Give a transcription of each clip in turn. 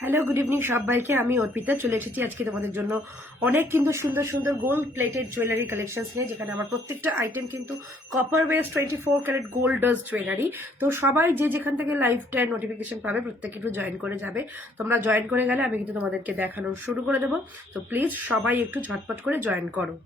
Hello, good evening সবাইকে। আমি অর্পিতা চলে এসেছি আজকে তোমাদের জন্য অনেক কিন্তু সুন্দর সুন্দর গোল্ড প্লেটেড জুয়েলারি কালেকশনস নিয়ে, যেখানে আমার প্রত্যেকটা আইটেম কিন্তু copper base 24 carat gold dust jewellery. তো সবাই যে যেখান থেকে লাইভটা নোটিফিকেশন পাবে প্রত্যেকে একটু জয়েন করে যাবে। তোমরা জয়েন করে গেলে আমি কিন্তু তোমাদেরকে দেখানো শুরু করে দেবো। তো প্লিজ সবাই একটু ঝটপট করে জয়েন করো।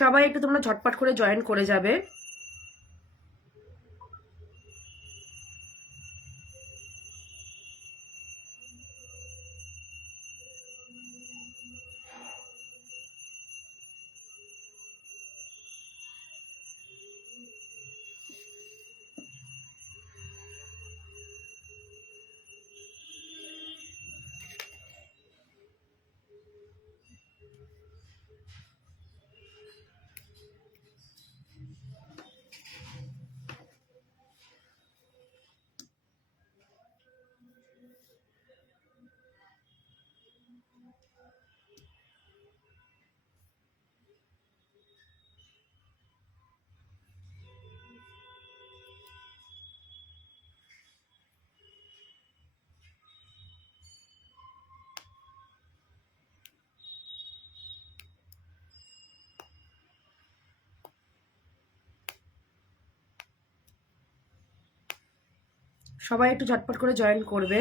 সবাই একটু তোমরা ঝটপট করে জয়েন করে যাবে। সবাই একটু ঝটপট করে জয়েন করবে।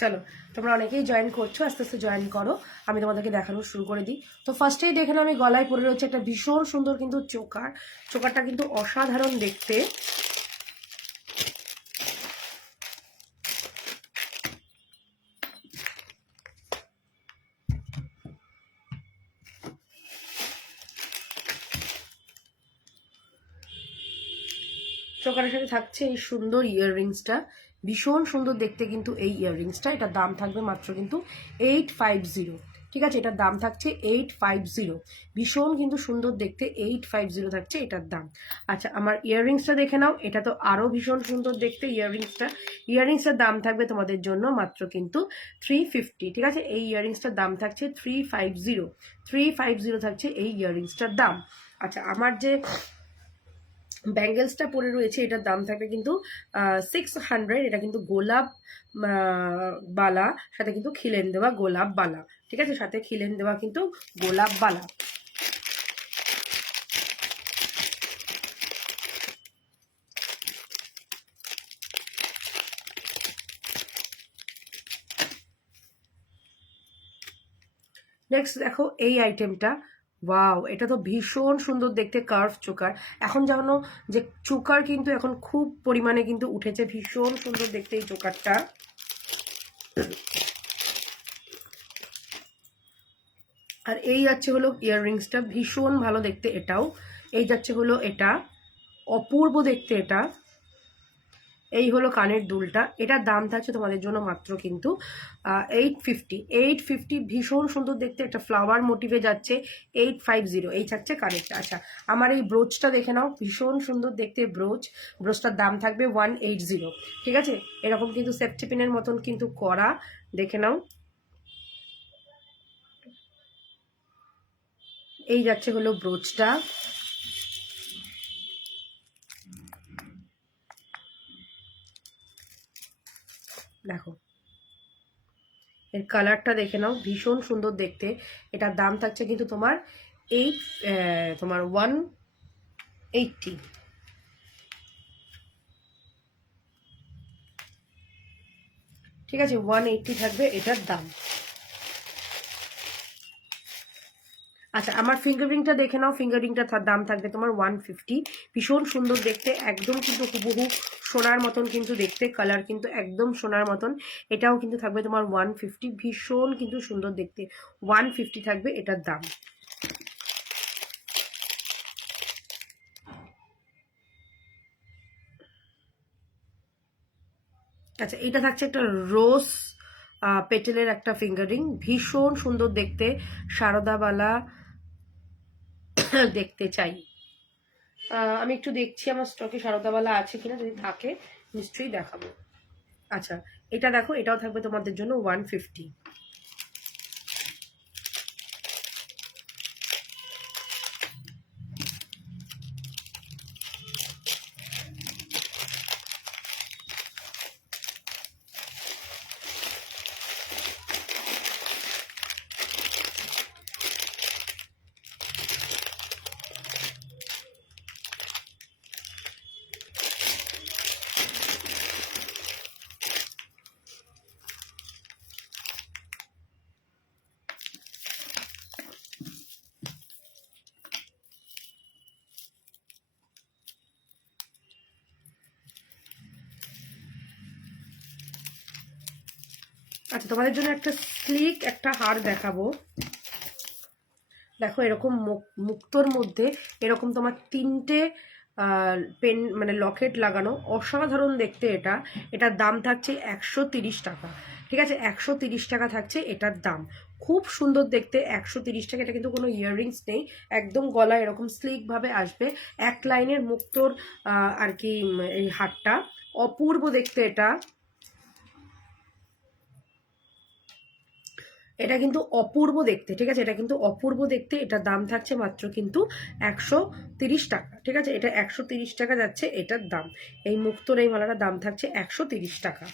চলো, তোমরা অনেকেই জয়েন করছো, আস্তে আস্তে জয়েন করো, আমি তোমাদেরকে দেখানো শুরু করে দিই। তো ফার্স্টেই দেখে নাও, আমি গলায় পরে রয়েছে একটা ভীষণ সুন্দর কিন্তু চোকার। চোকারটা কিন্তু অসাধারণ দেখতে। চোকারের সাথে থাকছে এই সুন্দর ইয়াররিংসটা, ভীষণ সুন্দর দেখতে কিন্তু এই ইয়াররিংসটা। এটার দাম থাকবে মাত্র কিন্তু 850। ঠিক আছে, এটার দাম থাকছে 850। ভীষণ কিন্তু সুন্দর দেখতে, 850 থাকছে এটার দাম। আচ্ছা, আমার ইয়াররিংসটা দেখে নাও, এটা তো আরও ভীষণ সুন্দর দেখতে ইয়াররিংসটা। ইয়াররিংসটার দাম থাকবে তোমাদের জন্য মাত্র কিন্তু 350। ঠিক আছে, এই ইয়াররিংসটার দাম থাকছে 350 থাকছে এই ইয়াররিংসটার দাম। আচ্ছা, আমার যে ব্যাঙ্গেলসটা পরে রয়েছে এটার দাম থাকবে কিন্তু 600। এটা কিন্তু গোলাপ বালা, সাথে কিন্তু খিলেন দেওয়া গোলাপ বালা। ঠিক আছে, সাথে খিলেন দেওয়া কিন্তু গোলাপ বালা। নেক্সট দেখো এই আইটেমটা, ওয়াও, এটা তো ভীষণ সুন্দর দেখতে, কার্ভ চোকার। এখন জানো যে চোকার কিন্তু এখন খুব পরিমাণে কিন্তু উঠেছে, ভীষণ সুন্দর দেখতে এই চোকারটা। আর এই যাচ্ছে হলো ইয়াররিংসটা, ভীষণ ভালো দেখতে এটাও। এই যাচ্ছে হলো এটা, অপূর্ব দেখতে এটা। এই হলো কানের দুলটা, এটার দাম থাকছে তোমাদের জন্য মাত্র কিন্তু 850। ভীষণ সুন্দর দেখতে, একটা ফ্লাওয়ার মোটিভে যাচ্ছে। 850 এই থাকছে কানেরটা। আচ্ছা, আমার এই ব্রোচটা দেখে নাও, ভীষণ সুন্দর দেখতে ব্রোচটার দাম থাকবে 180। ঠিক আছে, এরকম কিন্তু সেফটি পিনের মতন কিন্তু করা, দেখে নাও। এই যাচ্ছে হলো ব্রোচটা। দেখো, এর কালারটা দেখে নাও, ভীষণ সুন্দর দেখতে। এটার দাম থাকছে কিন্তু তোমার 180। ঠিক আছে, 180 থাকবে এটার দাম। আচ্ছা আমার ফিঙ্গার রিংটা দেখে নাও, ফিঙ্গার রিংটার দাম থাকবে তোমার 150। ভীষণ সুন্দর দেখতে, একদম কিন্তু হুবহু সোনার মতন কিন্তু দেখতে, কালার কিন্তু একদম সোনার মতন। এটাও কিন্তু থাকবে তোমার 150, ভীষণ কিন্তু সুন্দর দেখতে, 150 থাকবে এটার দাম। আচ্ছা এটা থাকছে একটা রোজ পেটেলের একটা ফিঙ্গার রিং, ভীষণ সুন্দর দেখতে, সারদাবালা দেখতে চাই। আমি একটু দেখছি আমার স্টকে সারদাবালা আছে কিনা, যদি থাকে নিশ্চয়ই দেখাবো। আচ্ছা এটা দেখো, এটাও থাকবে তোমাদের জন্য 150। আচ্ছা তোমাদের জন্য একটা স্লিক একটা হার দেখাবো। দেখো এরকম মুক্তোর মধ্যে এরকম তোমার 3টে পেন মানে লকেট লাগানো, অসাধারণ দেখতে এটা। এটার দাম থাকছে 130 টাকা। ঠিক আছে, 130 টাকা থাকছে এটার দাম। খুব সুন্দর দেখতে, 130 টাকা। এটা কিন্তু কোনো ইয়াররিংস নেই, একদম গলায় এরকম স্লিক ভাবে আসবে, এক লাইনের মুক্তোর আর কি এই হারটা, অপূর্ব দেখতে এটা। এটা কিন্তু অপূর্ব দেখতে, ঠিক আছে, এটা কিন্তু অপূর্ব দেখতে। এটার দাম থাকছে মাত্র কিন্তু 130 টাকা। ঠিক আছে, এটা 130 টাকা যাচ্ছে এটার দাম। এই মুক্তোর এই মালাটার দাম থাকছে 130 টাকা।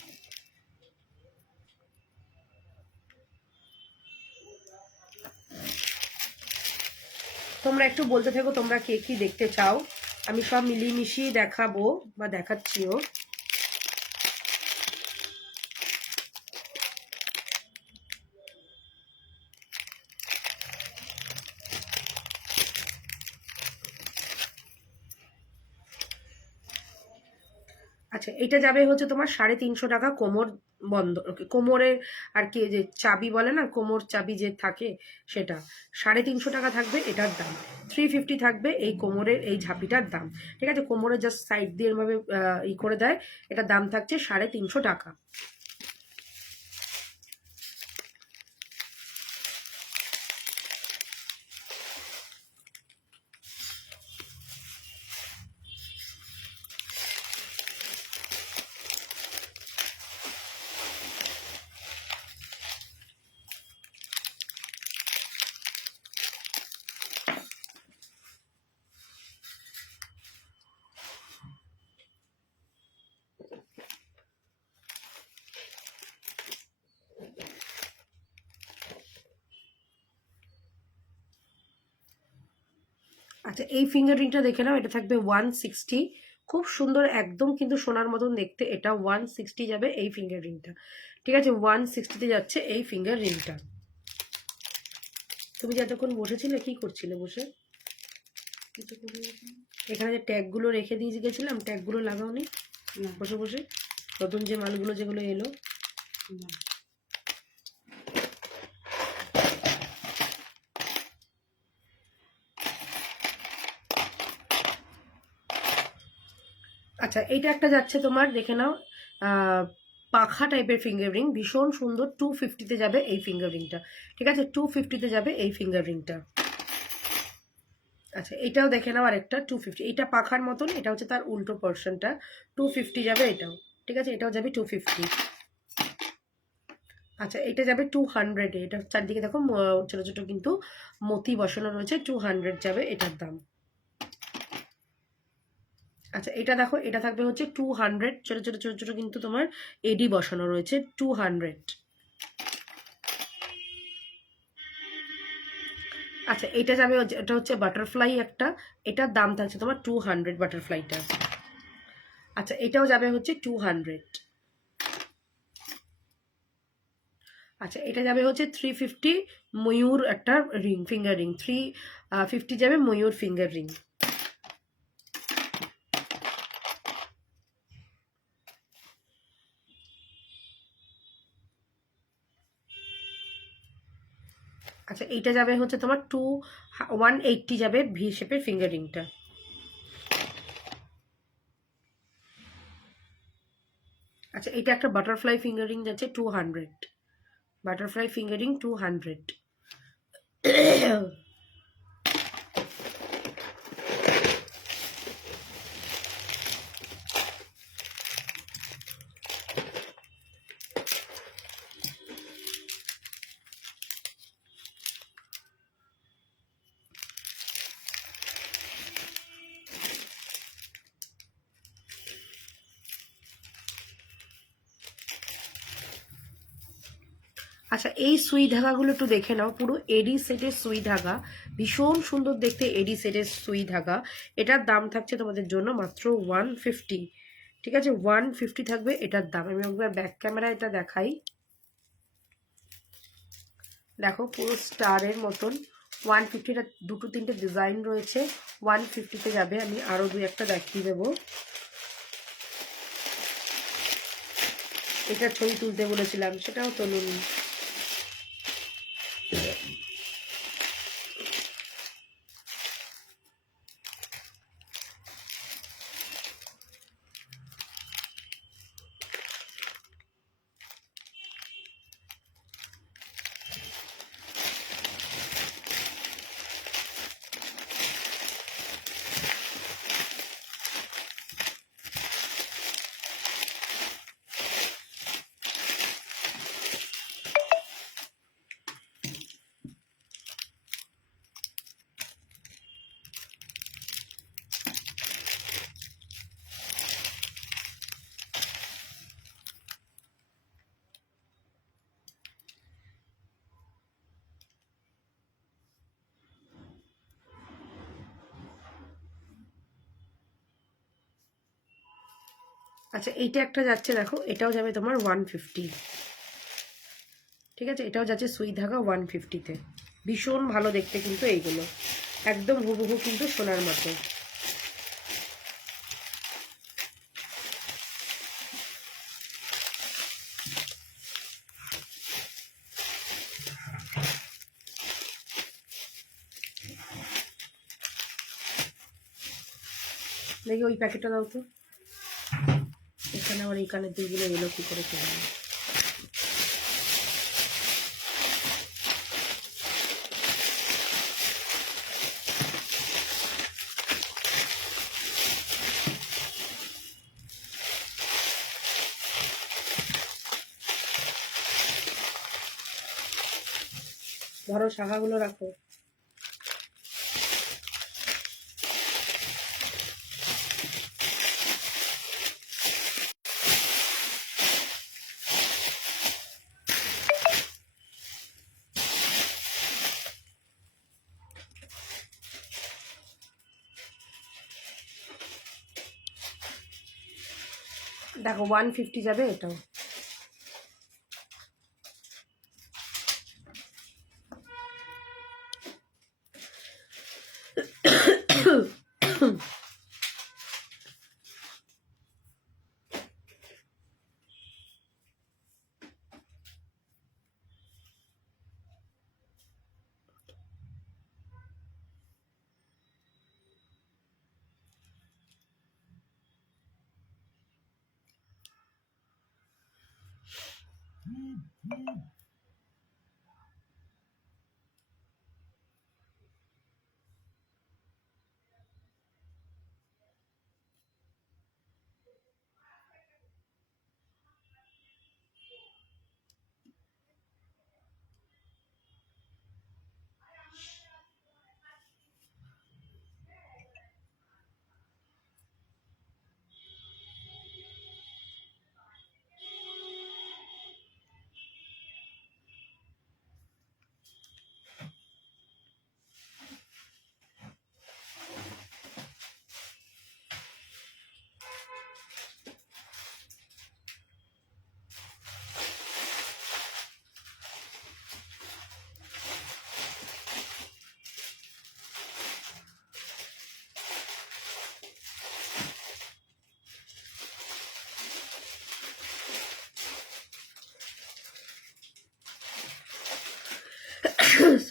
তোমরা একটু বলতে থাকো তোমরা কে কি দেখতে চাও, আমি সব মিলিয়ে মিশিয়ে দেখাবো বা দেখাচ্ছিও। আচ্ছা এটা যাবে হচ্ছে তোমার 350 টাকা, কোমর বন্ধ, কোমরের আর কি যে চাবি বলে না, কোমর চাবি যে থাকে সেটা, 350 টাকা থাকবে এটার দাম। 350 থাকবে এই কোমরের এই ঝাঁপিটার দাম। ঠিক আছে, কোমরের জাস্ট সাইড দিয়ে এভাবে ই করে দেয়, এটার দাম থাকছে 350 টাকা। আচ্ছা এই ফিঙ্গার রিংটা দেখে নাও, এটা থাকবে 160, খুব সুন্দর একদম কিন্তু সোনার মতন দেখতে। এটা 160 যাবে এই ফিঙ্গার রিংটা। ঠিক আছে, 160-তে যাচ্ছে এই ফিঙ্গার রিংটা। তুমি যতক্ষণ বসেছিলে কি করছিলে বসে? এখানে যে ট্যাগগুলো রেখে দিয়ে গেছিলাম, ট্যাগগুলো লাগাওনি বসে বসে? নতুন যে মালগুলো যেগুলো এলো, আচ্ছা এইটা একটা যাচ্ছে তোমার, দেখে নাও, পাখা টাইপের ফিঙ্গার রিং, ভীষণ সুন্দর, 250-তে যাবে এই ফিঙ্গার রিংটা। ঠিক আছে, 250-তে যাবে এই ফিঙ্গার রিংটা। আচ্ছা এটাও দেখে নাও আরেকটা 250, এটা পাখার মতন, এটা হচ্ছে তার উল্টো পোর্শনটা, 250 যাবে এটাও। ঠিক আছে, এটাও যাবে 250। আচ্ছা এটা যাবে 200-এ, এটা চারদিকে দেখো ছোট ছোট কিন্তু মতি বসানো রয়েছে, 200 যাবে এটার দাম। আচ্ছা এটা দেখো, এটা থাকবে হচ্ছে 200, ছোট ছোট ছোট ছোট কিন্তু তোমার এডি বসানো রয়েছে, 200। আচ্ছা এটা যাবে, এটা হচ্ছে বাটারফ্লাই একটা, এটার দাম থাকছে তোমার 200 বাটারফ্লাইটা। আচ্ছা এটাও যাবে হচ্ছে 200। আচ্ছা এটা যাবে হচ্ছে 350 ময়ূর একটা রিং, ফিঙ্গার রিং, 350 যাবে ময়ূর ফিঙ্গার রিং। আচ্ছা এইটা যাবে হচ্ছে তোমার 180 যাবে ভি শেপের ফিঙ্গার রিংটা। আচ্ছা এটা একটা বাটারফ্লাই ফিঙ্গার রিং যাচ্ছে 200, বাটারফ্লাই ফিঙ্গার রিং 200। আচ্ছা এই সুই ধাগাগুলো একটু দেখে নাও, পুরো এডি সেটের সুই ধাগা, ভীষণ সুন্দর দেখতে এডি সেটের সুই ধাগা। এটার দাম থাকছে তোমাদের জন্য মাত্র 150। ঠিক আছে 150 থাকবে এটার দাম। আমি একবার ব্যাক ক্যামেরা এটা দেখাই, দেখো পুরো স্টারের মতন 150। দুটো তিনটে ডিজাইন রয়েছে, 150-তে যাবে। আমি আরো দুই একটা দেখিয়ে দেবো। এটা ছবি তুলতে বলেছিলাম, সেটাও তুলুন। আচ্ছা এইটা একটা যাচ্ছে, দেখো এটাও যাবে তোমার 150। ঠিক আছে এটাও যাচ্ছে সুই ধাগা 150-তে। ভীষণ ভালো দেখতে কিন্তু এইগুলো, একদম হুবহু কিন্তু সোনার মতো। দেখি ওই প্যাকেটটা দাও তো, এখানে আবার এই কানের দুইগুলো এলো কি করে কেন। ধরো শাখাগুলো রাখো। দেখো 150 যাবে এটাও।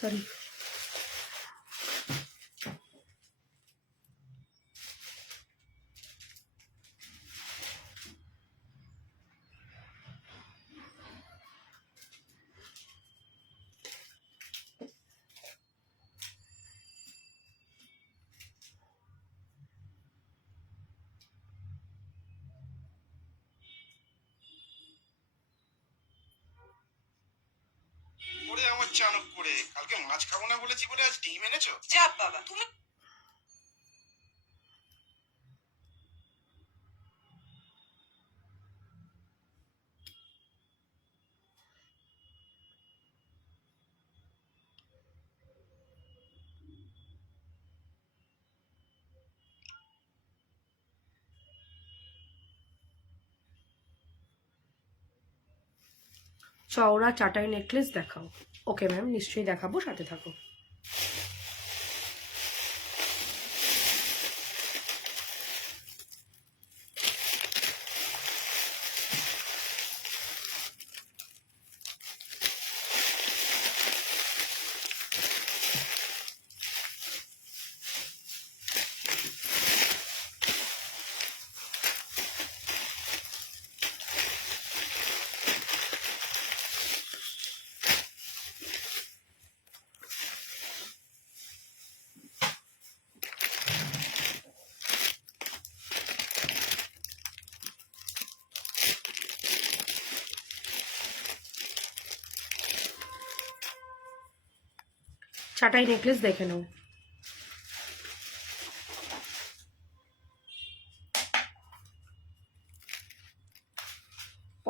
সরি। আমার চানক করে কালকে মাছ খাবো না বলেছি বলে আজ ডিম এনেছো? যা বাবা, তুমি চওড়া চাটাই নেকলেস দেখাও। ওকে ম্যাম, নিশ্চয়ই দেখাবো, সাথে থাকো। চাটাই নেকলেস দেখে নাও।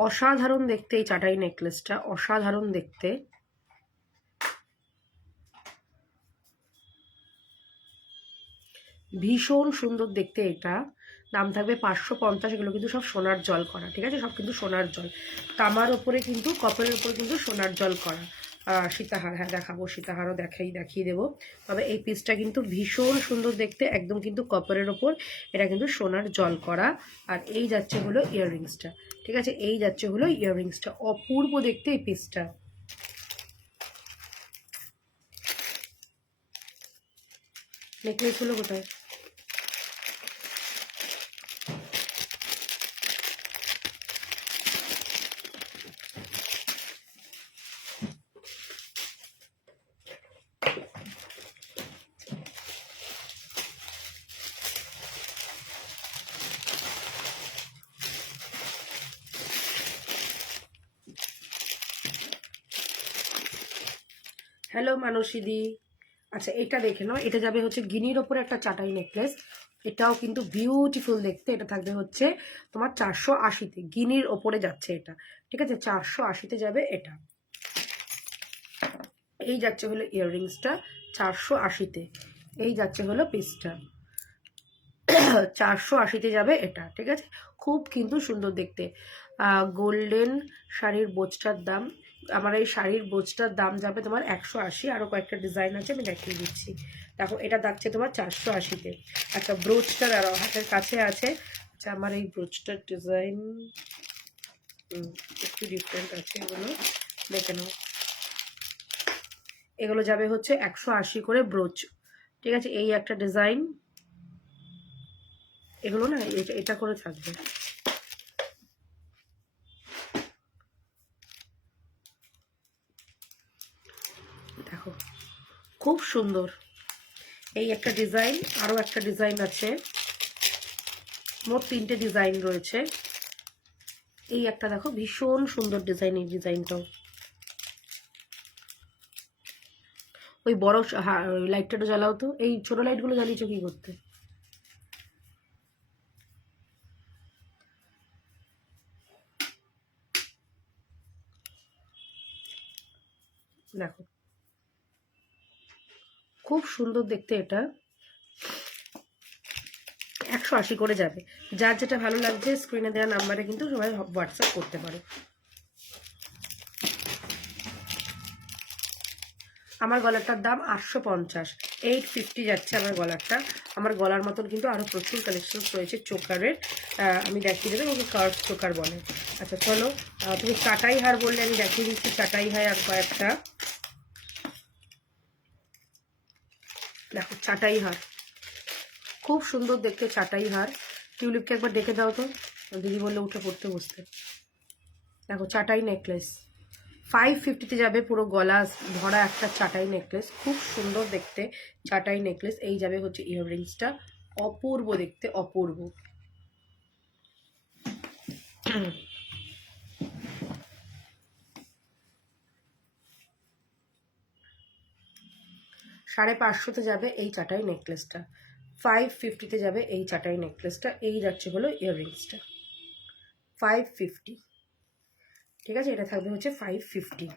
অসাধারণ দেখতে এই চাটাই নেকলেসটা, অসাধারণ দেখতে। ভীষণ সুন্দর দেখতে এটা। দাম থাকবে 550। এগুলো কিন্তু সব সোনার জল করা, ঠিক আছে, সব কিন্তু সোনার জল। তামার ওপরে কিন্তু, কপারের ওপরে কিন্তু সোনার জল করা। সীতাহার, হ্যাঁ দেখাবো, সীতাহারও দেখিয়ে দেবো। তবে এই পিসটা কিন্তু ভীষণ সুন্দর দেখতে, একদম কিন্তু কপারের ওপর, এটা কিন্তু সোনার জল করা। আর এই যাচ্ছে হলো ইয়াররিংসটা, ঠিক আছে, এই যাচ্ছে হলো ইয়াররিংসটা। অপূর্ব দেখতে এই পিসটা। নেকলেস হলো কোথায়? হ্যালো মানসীদি। আচ্ছা, এটা দেখে নাও, এটা যাবে হচ্ছে গিনির ওপরে একটা চাটাই নেকলেস। এটাও কিন্তু বিউটিফুল দেখতে। এটা থাকবে হচ্ছে তোমার 480-তে, গিনির ওপরে যাচ্ছে এটা, ঠিক আছে, 480-তে যাবে এটা। এই যাচ্ছে হলো ইয়াররিংসটা 480-তে, এই যাচ্ছে হলো পিসটা 480-তে যাবে এটা, ঠিক আছে। খুব কিন্তু সুন্দর দেখতে। গোল্ডেন শাড়ির বোচটার দাম, আমার এই শাড়ির বোচটার দাম যাবে তোমার 180। আরও কয়েকটা ডিজাইন আছে, আমি দেখিয়ে দিচ্ছি। দেখো, এটা যাচ্ছে তোমার 480-তে। আচ্ছা, ব্রোচটা দাঁড়াও, হাতের কাছে আছে। আচ্ছা, আমার এই ব্রোচটার ডিজাইন একটু ডিফারেন্ট আছে, এগুলো দেখে নাও। এগুলো যাবে হচ্ছে 180 করে ব্রোচ, ঠিক আছে। এই একটা ডিজাইন, এগুলো না এটা করে থাকবে। দেখো, খুব সুন্দর। এই একটা ডিজাইন, আরও একটা ডিজাইন আছে, মোট 3টে ডিজাইন রয়েছে। এই একটা দেখো, ভীষণ সুন্দর ডিজাইন। এই ডিজাইনটাও, ওই বড় লাইটটা জ্বালাও তো। এই ছোট লাইটগুলো জ্বালিয়েছো কি করতে? দেখো, খুব সুন্দর দেখতে এটা। 180 করে যাবে। যার যেটা ভালো লাগছে স্ক্রিনে দেওয়া নাম্বারে কিন্তু সবাই হোয়াটসঅ্যাপ করতে পারো। আমার গলাটার দাম 850, 850 যাচ্ছে আমার গলারটা। আমার গলার মতন কিন্তু আরও প্রচুর কালেকশন রয়েছে চোকারের, আমি দেখিয়ে দেবো, ওকে কার্ভ চোকার বলে। আচ্ছা চলো, তুমি চাটাই হার বললে, আমি দেখিয়ে দিচ্ছি চাটাই হার আর কয়েকটা। দেখো চাটাই হার, খুব সুন্দর দেখতে চাটাই হার। টিউলিপকে একবার ডেকে দাও তো, দিদি বললে উঠে পড়তে বসতে। দেখো চাটাই নেকলেস, 550-তে যাবে, পুরো গলা ভরা একটা চাটাই নেকলেস, খুব সুন্দর দেখতে চাটাই নেকলেস। এই যাবে হচ্ছে ইয়াররিংসটা, অপূর্ব দেখতে, অপূর্ব। 550-তে যাবে এই চাটাই নেকলেসটা, 550-তে যাবে এই চাটাই নেকলেসটা। এই যাচ্ছে হলো ইয়াররিংসটা 550। ঠিক আছে, এটা থাকবে হচ্ছে 550।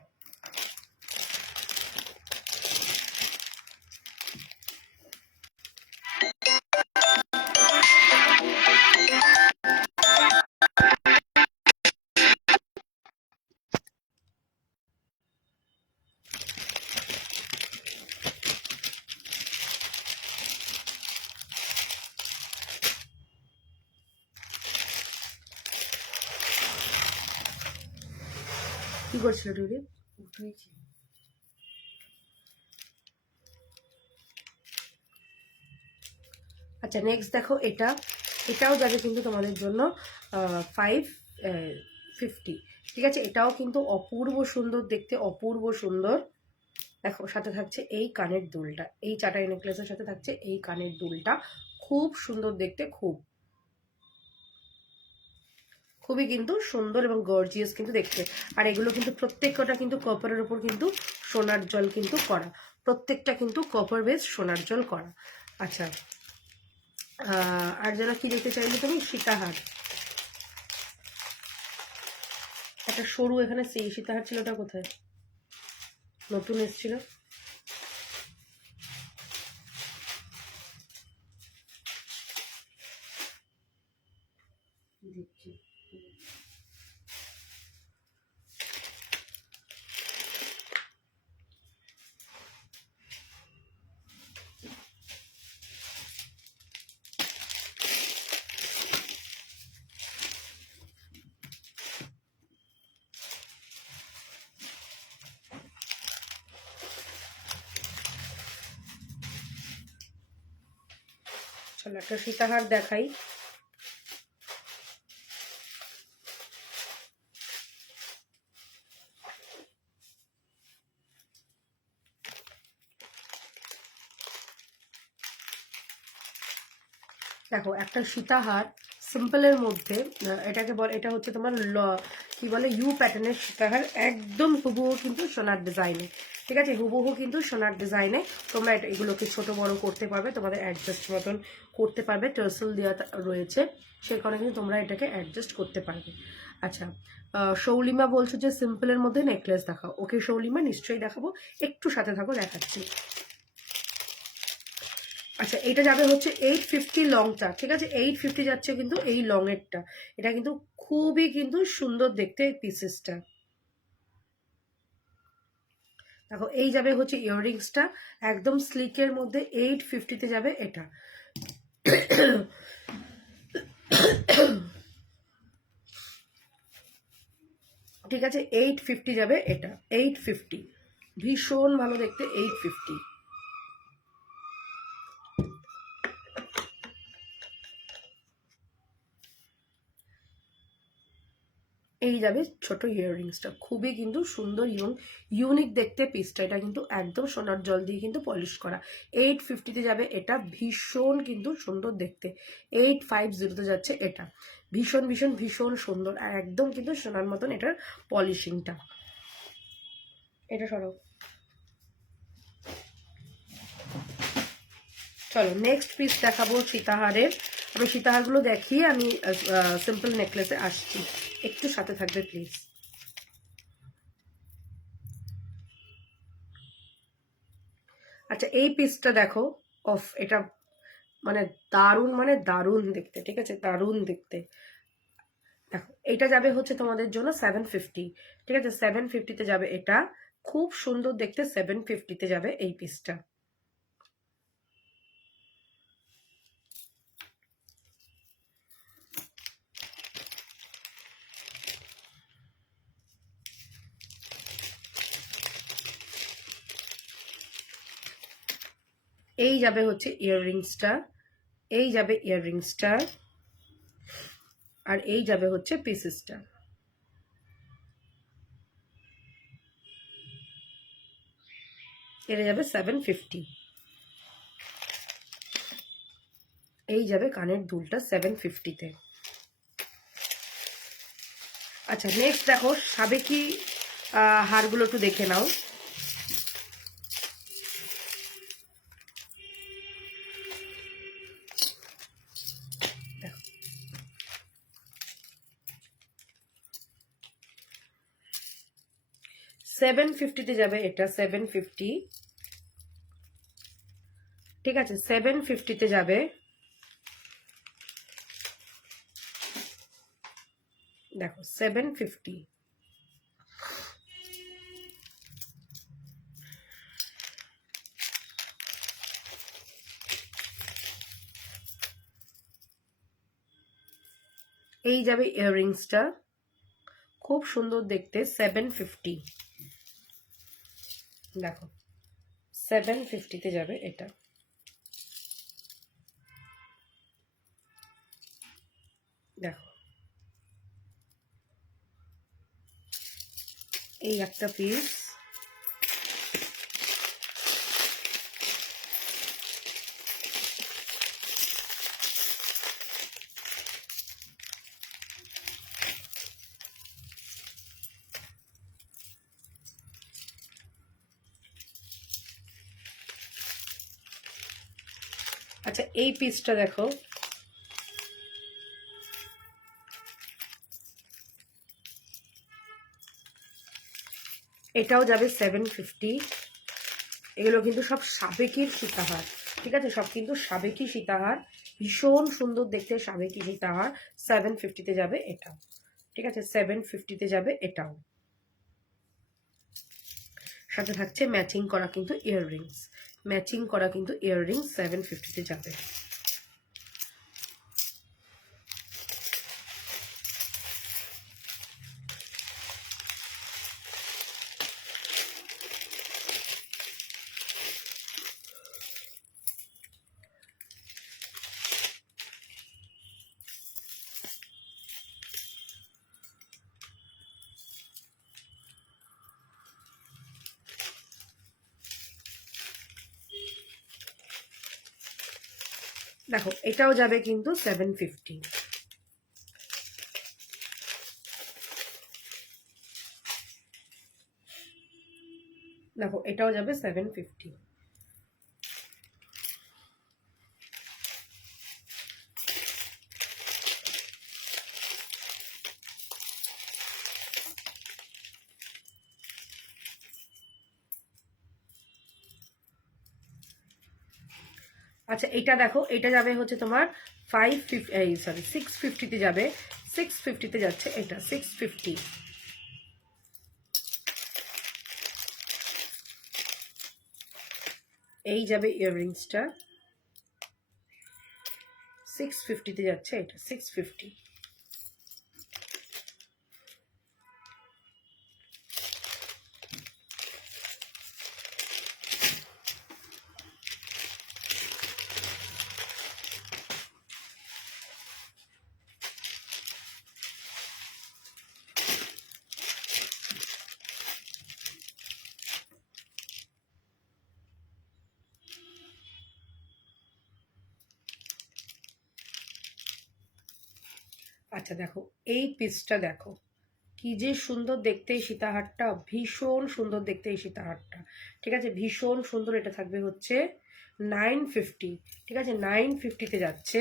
কি করছিল টুরি? আচ্ছা নেক্সট দেখো, এটাও যাবে কিন্তু তোমাদের জন্য 550। ঠিক আছে, এটাও কিন্তু অপূর্ব সুন্দর দেখতে, অপূর্ব সুন্দর। দেখো সাথে থাকছে এই কানের দুলটা, এই চাটাই নেকলেসের সাথে থাকছে এই কানের দুলটা, খুব সুন্দর দেখতে, খুবই কিন্তু সুন্দর এবং গর্জিয়াস কিন্তু দেখতে। আর এগুলো কিন্তু প্রত্যেকটা কিন্তু কপারের উপর কিন্তু সোনার জল কিন্তু করা, প্রত্যেকটা কিন্তু কপার বেস সোনার জল করা। আচ্ছা, আর যেন কি দেখতে চাইলে তুমি? সীতাহার, একটা সরু এখানে সেই সীতাহার ছিল, ওটা কোথায়? নতুন এসেছিল। চলো একটা সীতাহার দেখাই। দেখো একটা সীতাহার সিম্পলের মধ্যে, এটাকে বলে, এটা হচ্ছে তোমার কি বলে, ইউ প্যাটার্নের সীতাহার, একদম হুবহু কিন্তু সোনার ডিজাইনে। ঠিক আছে, হুবহু কিন্তু সোনার ডিজাইনে। তোমরা এগুলোকে ছোট বড় করতে পারবে, তোমাদের অ্যাডজাস্ট মতন করতে পারবে, টার্সেল দেওয়া রয়েছে, সেই কারণে কিন্তু তোমরা এটাকে অ্যাডজাস্ট করতে পারবে। আচ্ছা, শৌলিমা বলছো যে সিম্পলের মধ্যে নেকলেস দেখাও। ওকে শৌলিমা, নিশ্চয়ই দেখাবো, একটু সাথে থাকো, দেখাচ্ছি। আচ্ছা, এটা যাবে হচ্ছে 850 লংটা। ঠিক আছে, 850 যাচ্ছে কিন্তু এই লং এরটা। এটা কিন্তু খুবই কিন্তু সুন্দর দেখতে এই পিসেসটা। দেখো এই যাবে হচ্ছে ইয়াররিংসটা, একদম স্লিকের মধ্যে 850-তে যাবে এটা। ঠিক আছে, 850 যাবে এটা, 850, ভীষণ ভালো দেখতে, 850। এই যাবে ছোট ইয়াররিংসটা, খুবই কিন্তু সুন্দর এবং ইউনিক দেখতে পিসটা। এটা কিন্তু একদম সোনার জল দিয়ে কিন্তু পলিশ করা। 850-তে যাবে এটা, ভীষণ কিন্তু সুন্দর দেখতে। 850-তে যাচ্ছে এটা, ভীষণ ভীষণ ভীষণ সুন্দর, আর একদম কিন্তু সোনার মতন এটার পলিশিংটা। এটা সরো। চলো নেক্সট পিস দেখাবো সীতাহারের। আমি সীতাহারগুলো দেখিয়ে আমি সিম্পল নেকলেসে আসছি, একটু সাথে থাকবে প্লিজ। আচ্ছা, এই পিসটা দেখো, অফ, এটা মানে দারুণ, মানে দারুণ দেখতে। ঠিক আছে, দারুণ দেখতে। দেখো এটা যাবে হচ্ছে তোমাদের জন্য 750। ঠিক আছে, 750-তে যাবে এটা, খুব সুন্দর দেখতে, 750-তে যাবে এই পিসটা। এই যাবে হচ্ছে ইয়াররিংসটা, এই যাবে ইয়াররিংসটা, আর এই যাবে হচ্ছে পিসেসটা। এটা যাবে 750। এই যাবে কানের দুলটা 750-তে। আচ্ছা নেক্সট দেখো সাবেকি হারগুলো একটু দেখে নাও। দেখো 750-তে যাবে এটা 750, ঠিক আছে 750-তে যাবে। দেখো 750, এই যাবে ইয়াররিংসটা, খুব সুন্দর দেখতে 750। দেখো 750-তে যাবে এটা। দেখো এই একটা পিস, আচ্ছা এই পিসটা দেখো, এটাও যাবে 750। এগুলো কিন্তু সব সাবেকির সীতাহার, ঠিক আছে, সব কিন্তু সাবেকি সীতাহার, ভীষণ সুন্দর দেখতে সাবেকি সীতাহার। 750-তে যাবে এটাও, ঠিক আছে 750-তে যাবে এটাও। সাথে থাকছে ম্যাচিং করা কিন্তু ইয়াররিংস, ম্যাচিং করা কিন্তু ইয়াররিংস 750-তে যাবে। দেখো এটাও যাবে কিন্তু 750। দেখো এটাও যাবে 750। আচ্ছা এটা দেখো, এটা যাবে হচ্ছে তোমার 650-তে যাবে, 650-তে যাচ্ছে এটা 650। এই যাবে ইয়াররিংসটা, 650-তে যাচ্ছে এটা 650। আচ্ছা দেখো এই পিসটা দেখো, কি যে সুন্দর দেখতে এই সীতাহারটা, ভীষণ সুন্দর দেখতে এই সীতাহারটা, ঠিক আছে ভীষণ সুন্দর। এটা থাকবে হচ্ছে 950, ঠিক আছে 950-তে যাচ্ছে।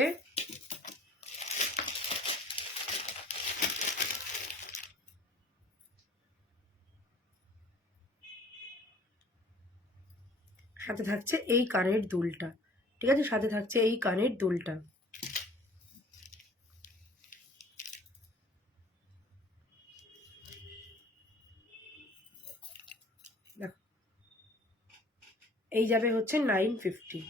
সাথে থাকছে এই কানের দুলটা, ঠিক আছে সাথে থাকছে এই কানের দুলটা। দেখো এই যাবে হচ্ছে 950।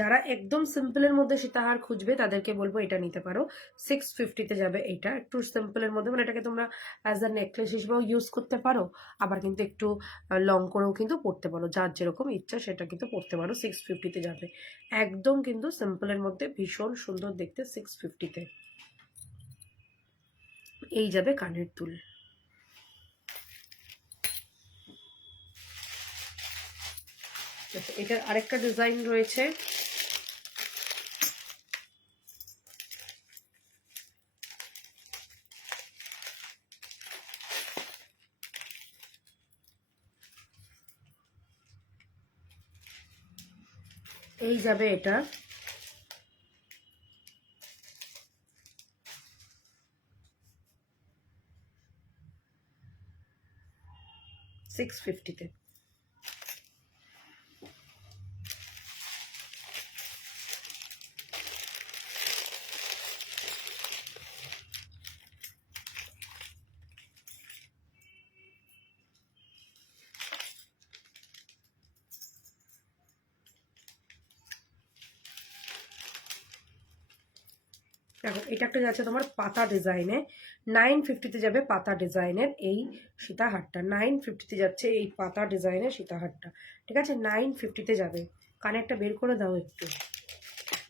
যারা একদম সিম্পলের মধ্যে সীতাহার খুঁজবে তাদেরকে বলবো এটা নিতে পারো। 650-তে যাবে এটা। একটু সিম্পলের মধ্যে, মানে এটাকে তোমরা অ্যাজ আ নেকলেস হিসেবেও ইউজ করতে পারো, আবার কিন্তু একটু লং করেও কিন্তু পরতে পারো, যার যেরকম ইচ্ছা সেটা কিন্তু পরতে পারো। 650-তে যাবে, একদম কিন্তু সিম্পলের মধ্যে ভীষণ সুন্দর দেখতে। 650-তে এই যাবে কানের দুল। এটার আরেকটা ডিজাইন রয়েছে, এই যাবে এটা। $650-তে। দেখো এটা একটা যাচ্ছে তোমার পাতা ডিজাইনে, 950-তে যাবে পাতা ডিজাইনের এই সীতাহারটা। 950-তে যাচ্ছে এই পাতা ডিজাইনের সীতাহারটা, ঠিক আছে? 950-তে যাবে। কানেরটা বের করে দাও একটু।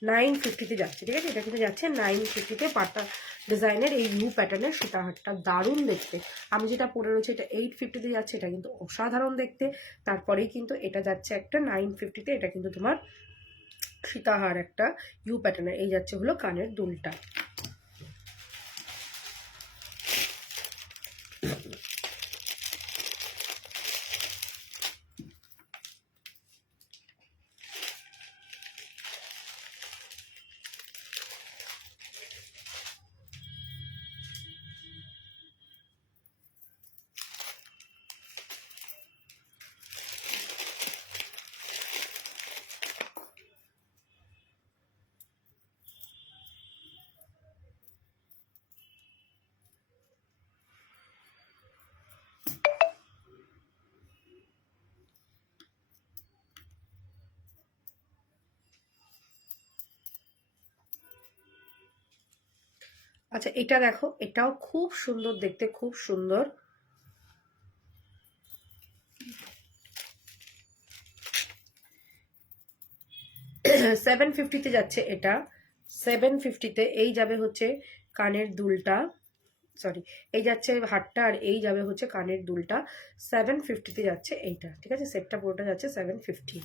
950-তে যাচ্ছে, ঠিক আছে? এটা কিন্তু যাচ্ছে 950-তে পাতা ডিজাইনের এই ইউ প্যাটার্নের সীতাহারটা, দারুণ দেখতে। আমি যেটা পরে রয়েছে এটা 850-তে যাচ্ছে, এটা কিন্তু অসাধারণ দেখতে। তারপরেই কিন্তু এটা যাচ্ছে একটা 950-তে, এটা কিন্তু তোমার সীতাহার একটা ইউ প্যাটার্নের। এই যাচ্ছে হলো কানের দুলটা। আচ্ছা এটা দেখো, এটাও খুব সুন্দর দেখতে, খুব সুন্দর। $750-তে যাচ্ছে এটা। 750-তে এই যাবে হচ্ছে কানের দুলটা, সরি এই যাচ্ছে হারটা, আর এই যাবে হচ্ছে কানের দুলটা। 750-তে যাচ্ছে এইটা, ঠিক আছে? সেটটা পুরোটা যাচ্ছে 750।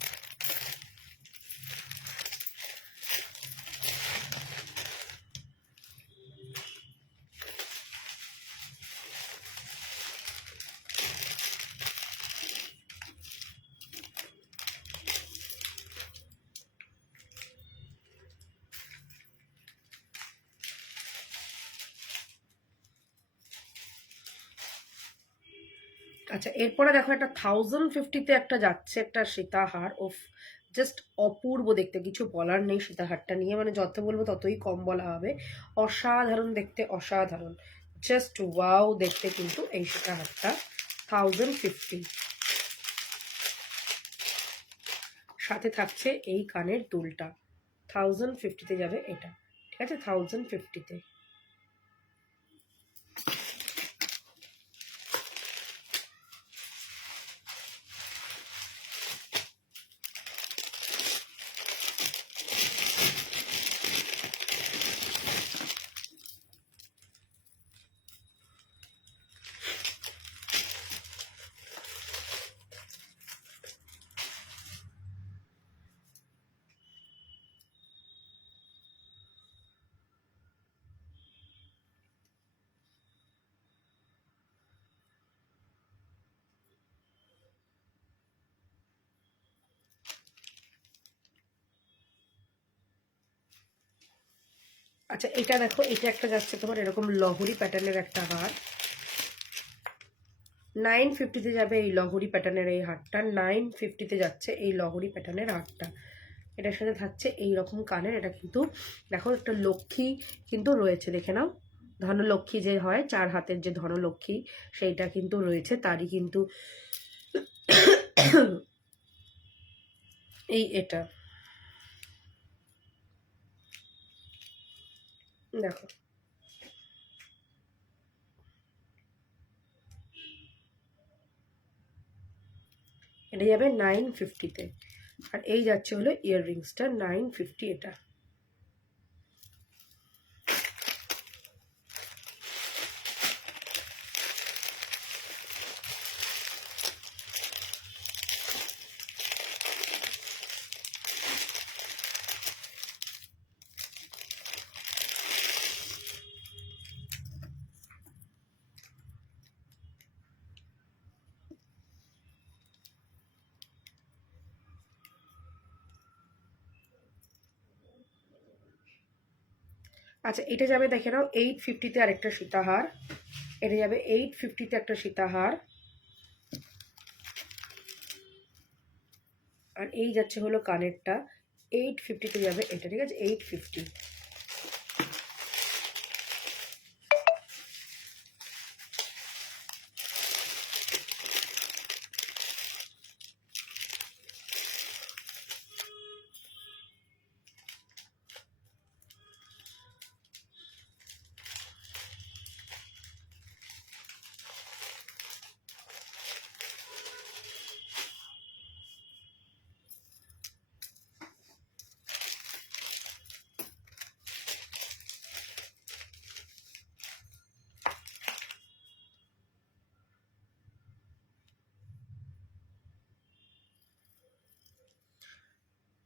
আচ্ছা এরপরে দেখো একটা 1050-তে একটা যাচ্ছে একটা সীতাহার। ওফ, জাস্ট অপূর্ব দেখতে, কিছু বলার নেই সীতাহারটা নিয়ে, মানে যত বলবো ততই কম বলা হবে। অসাধারণ দেখতে, অসাধারণ, জাস্ট ওয়াও দেখতে কিন্তু এই সীতাহারটা। 1050, সাথে থাকছে এই কানের দুলটা। 1050-তে যাবে এটা, ঠিক আছে? 1050-তে। আচ্ছা এটা দেখো, এটা একটা যাচ্ছে তোমার এরকম লহরি প্যাটার্নের একটা হার। 950-তে যাবে এই লহরি প্যাটার্নের এই হারটা। 950-তে যাচ্ছে এই লহরি প্যাটার্নের হারটা। এটার সাথে থাকছে এই রকম কানের। এটা কিন্তু দেখো একটা লক্ষ্মী কিন্তু রয়েছে, দেখে নাও। ধনলক্ষ্মী যে হয়, 4 হাতের যে ধনলক্ষ্মী, সেইটা কিন্তু রয়েছে, তারই কিন্তু এই এটা। দেখো, এটা যাবে 950-তে। আর এই যাচ্ছে হলো ইয়াররিংসটা 950 এটা। আচ্ছা, এটা যাবে দেখে নাও 850-তে আরেকটা সীতাহার। এটা যাবে 850-তে একটা সীতাহার। আর এই যাচ্ছে হলো কানেরটা, 850-তে যাবে এটা, ঠিক আছে, 850।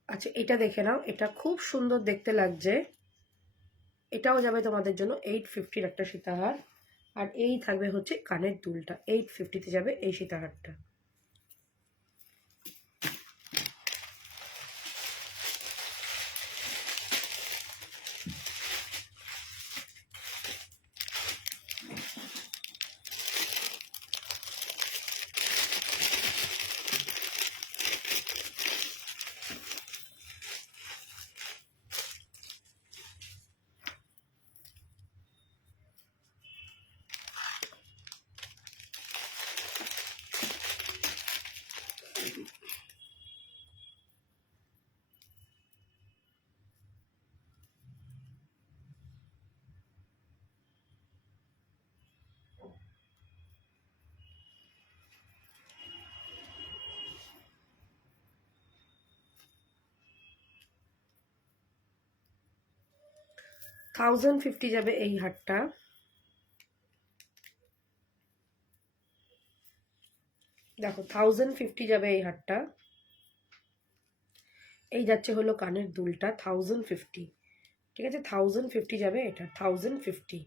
আচ্ছা, এটা দেখে নাও, এটা খুব সুন্দর দেখতে লাগছে। এটাও যাবে তোমাদের জন্য 850-র একটা সীতাহার। আর এই থাকবে হচ্ছে কানের দুলটা, 850-তে যাবে এই সীতাহারটা। $1050 যাবে এই হারটা। দেখো, 1050 যাবে এই হারটা। এই যাচ্ছে হলো কানের দুলটা 1050, ঠিক আছে, 1050 যাবে এটা, 1050।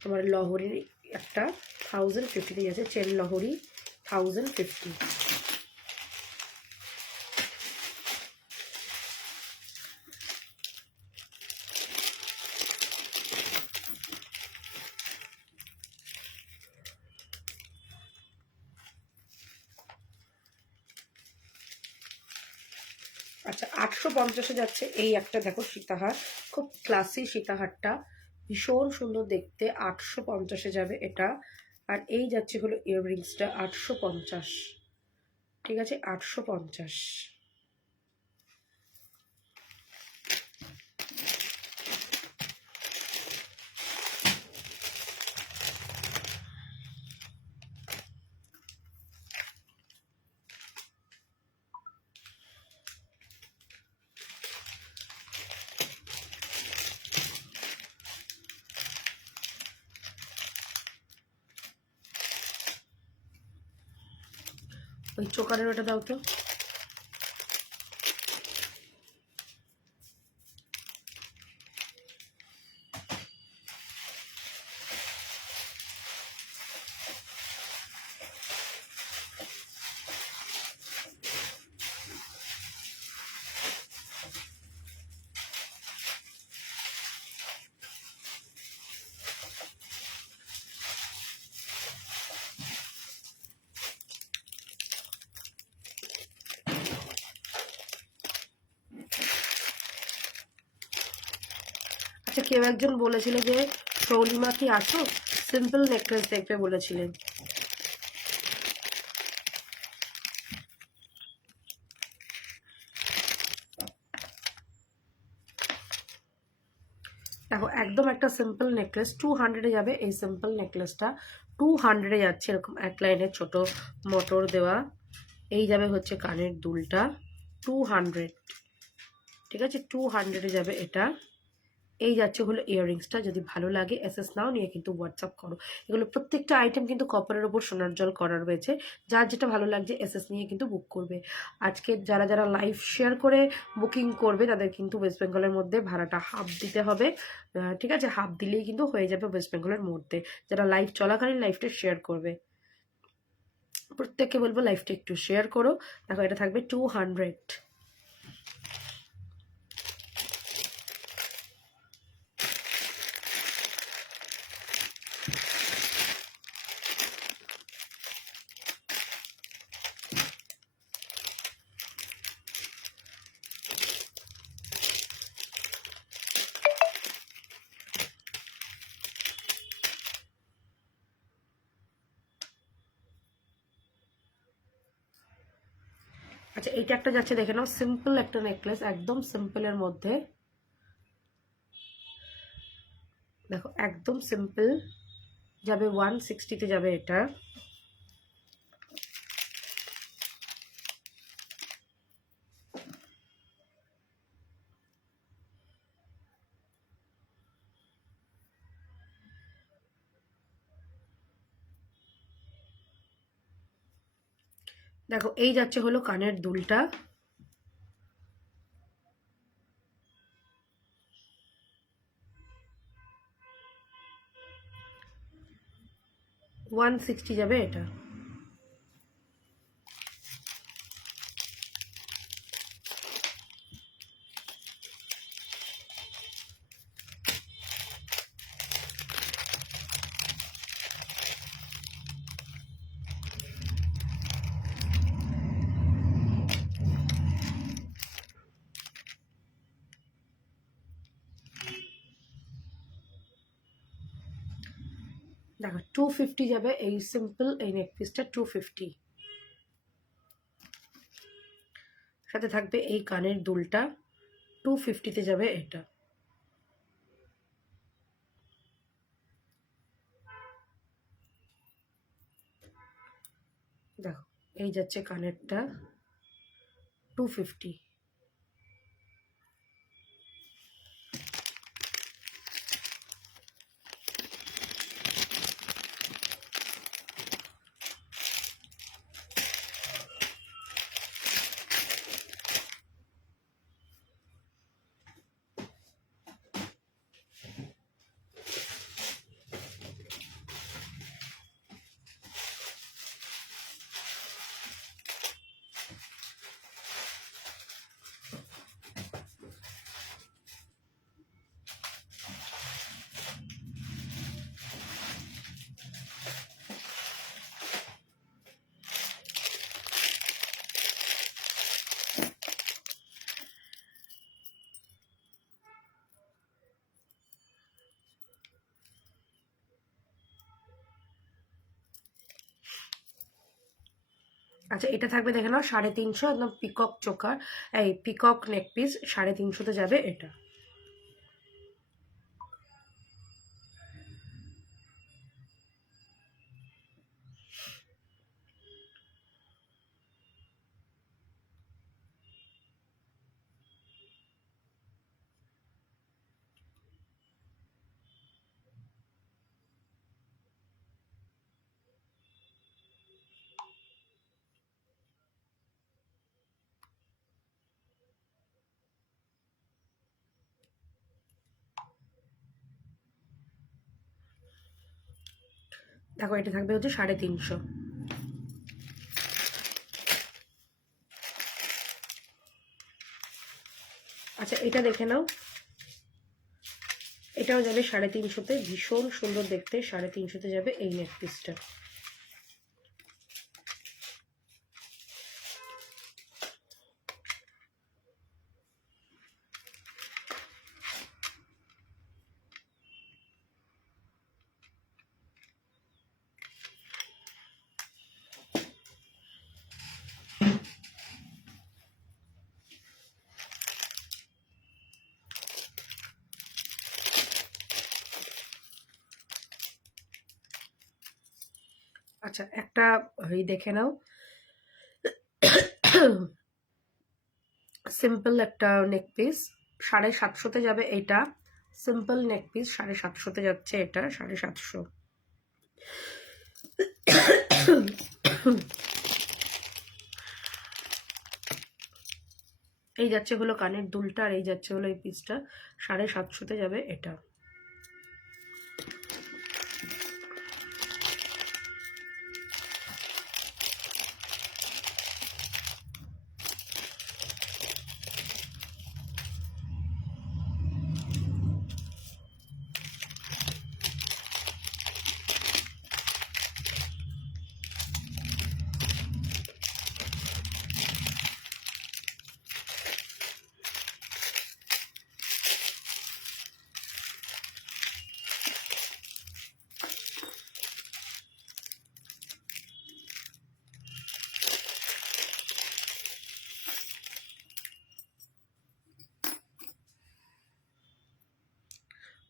তোমার লহরির একটা 1050-তে যাচ্ছে, চেন লহরি 1050। আচ্ছা, 850-এ যাচ্ছে এই একটা, দেখো সীতাহার, খুব ক্লাসি সীতাহারটা, ভীষণ সুন্দর দেখতে, 850-এ যাবে এটা। আর এই যাচ্ছে হলো ইয়াররিংসটা 850, ঠিক আছে, 850। ওই চোকারের ওটা দাও তো। আচ্ছা, কেউ একজন বলেছিল যে শৌলিমা কি আসো, সিম্পল নেকলেস দেখবে বলেছিলেন। দেখো, দেখো একদম একটা সিম্পল নেকলেস, 200-এ যাবে এই সিম্পল নেকলেসটা, 200-এ যাচ্ছে। এরকম এক লাইনের ছোট মোটর দেওয়া। এই যাবে হচ্ছে কানের দুলটা, 200, ঠিক আছে, 200-এ যাবে এটা। এই যাচ্ছে হলো ইয়াররিংসটা। যদি ভালো লাগে এসএস নাও, নিয়ে কিন্তু হোয়াটসঅ্যাপ করো। এগুলো প্রত্যেকটা আইটেম কিন্তু কপারের ওপর সোনার জল করা রয়েছে। যার যেটা ভালো লাগছে এসএস নিয়ে কিন্তু বুক করবে। আজকে যারা যারা লাইভ শেয়ার করে বুকিং করবে তাদের কিন্তু ওয়েস্ট বেঙ্গলের মধ্যে ভাড়াটা হাফ দিতে হবে, ঠিক আছে, হাফ দিলেই কিন্তু হয়ে যাবে ওয়েস্ট বেঙ্গলের মধ্যে। যারা লাইভ চলাকালীন লাইভটা শেয়ার করবে, প্রত্যেককে বলবো লাইভটা একটু শেয়ার করো। দেখো এটা থাকবে 200। আচ্ছা এইটা একটা যাচ্ছে, দেখে নাও, সিম্পল একটা নেকলেস, একদম সিম্পলের মধ্যে। দেখো একদম সিম্পল যাবে, 160-তে যাবে এটা। দেখো এই যাচ্ছে হলো কানের দুলটা, $160 যাবে এটা। দেখো 250 যাবে এই সিম্পল এই নেক পিসটা, 250। সাথে থাকবে এই কানের দুলটা, 250-তে যাবে এটা। দেখো এই যাচ্ছে কানেরটা, 250। আচ্ছা এটা থাকবে দেখে নাও 350, একদম পিকক চোকার, এই পিকক নেক পিস, 350-তে যাবে এটা। দেখো এটা থাকবে হচ্ছে 350। আচ্ছা এটা দেখে নাও, এটাও যাবে 350-তে, ভীষণ সুন্দর দেখতে, 350-তে যাবে এই নেক পিসটা। আচ্ছা, একটা এই দেখে নাও, সিম্পল একটা নেক পিস, 750-তে যাবে এটা। সিম্পল নেক পিস 750-তে যাচ্ছে এটা, 750। এই যাচ্ছে হলো কানের দুলটা, আর এই যাচ্ছে হলো এই পিসটা, 750-তে যাবে এটা।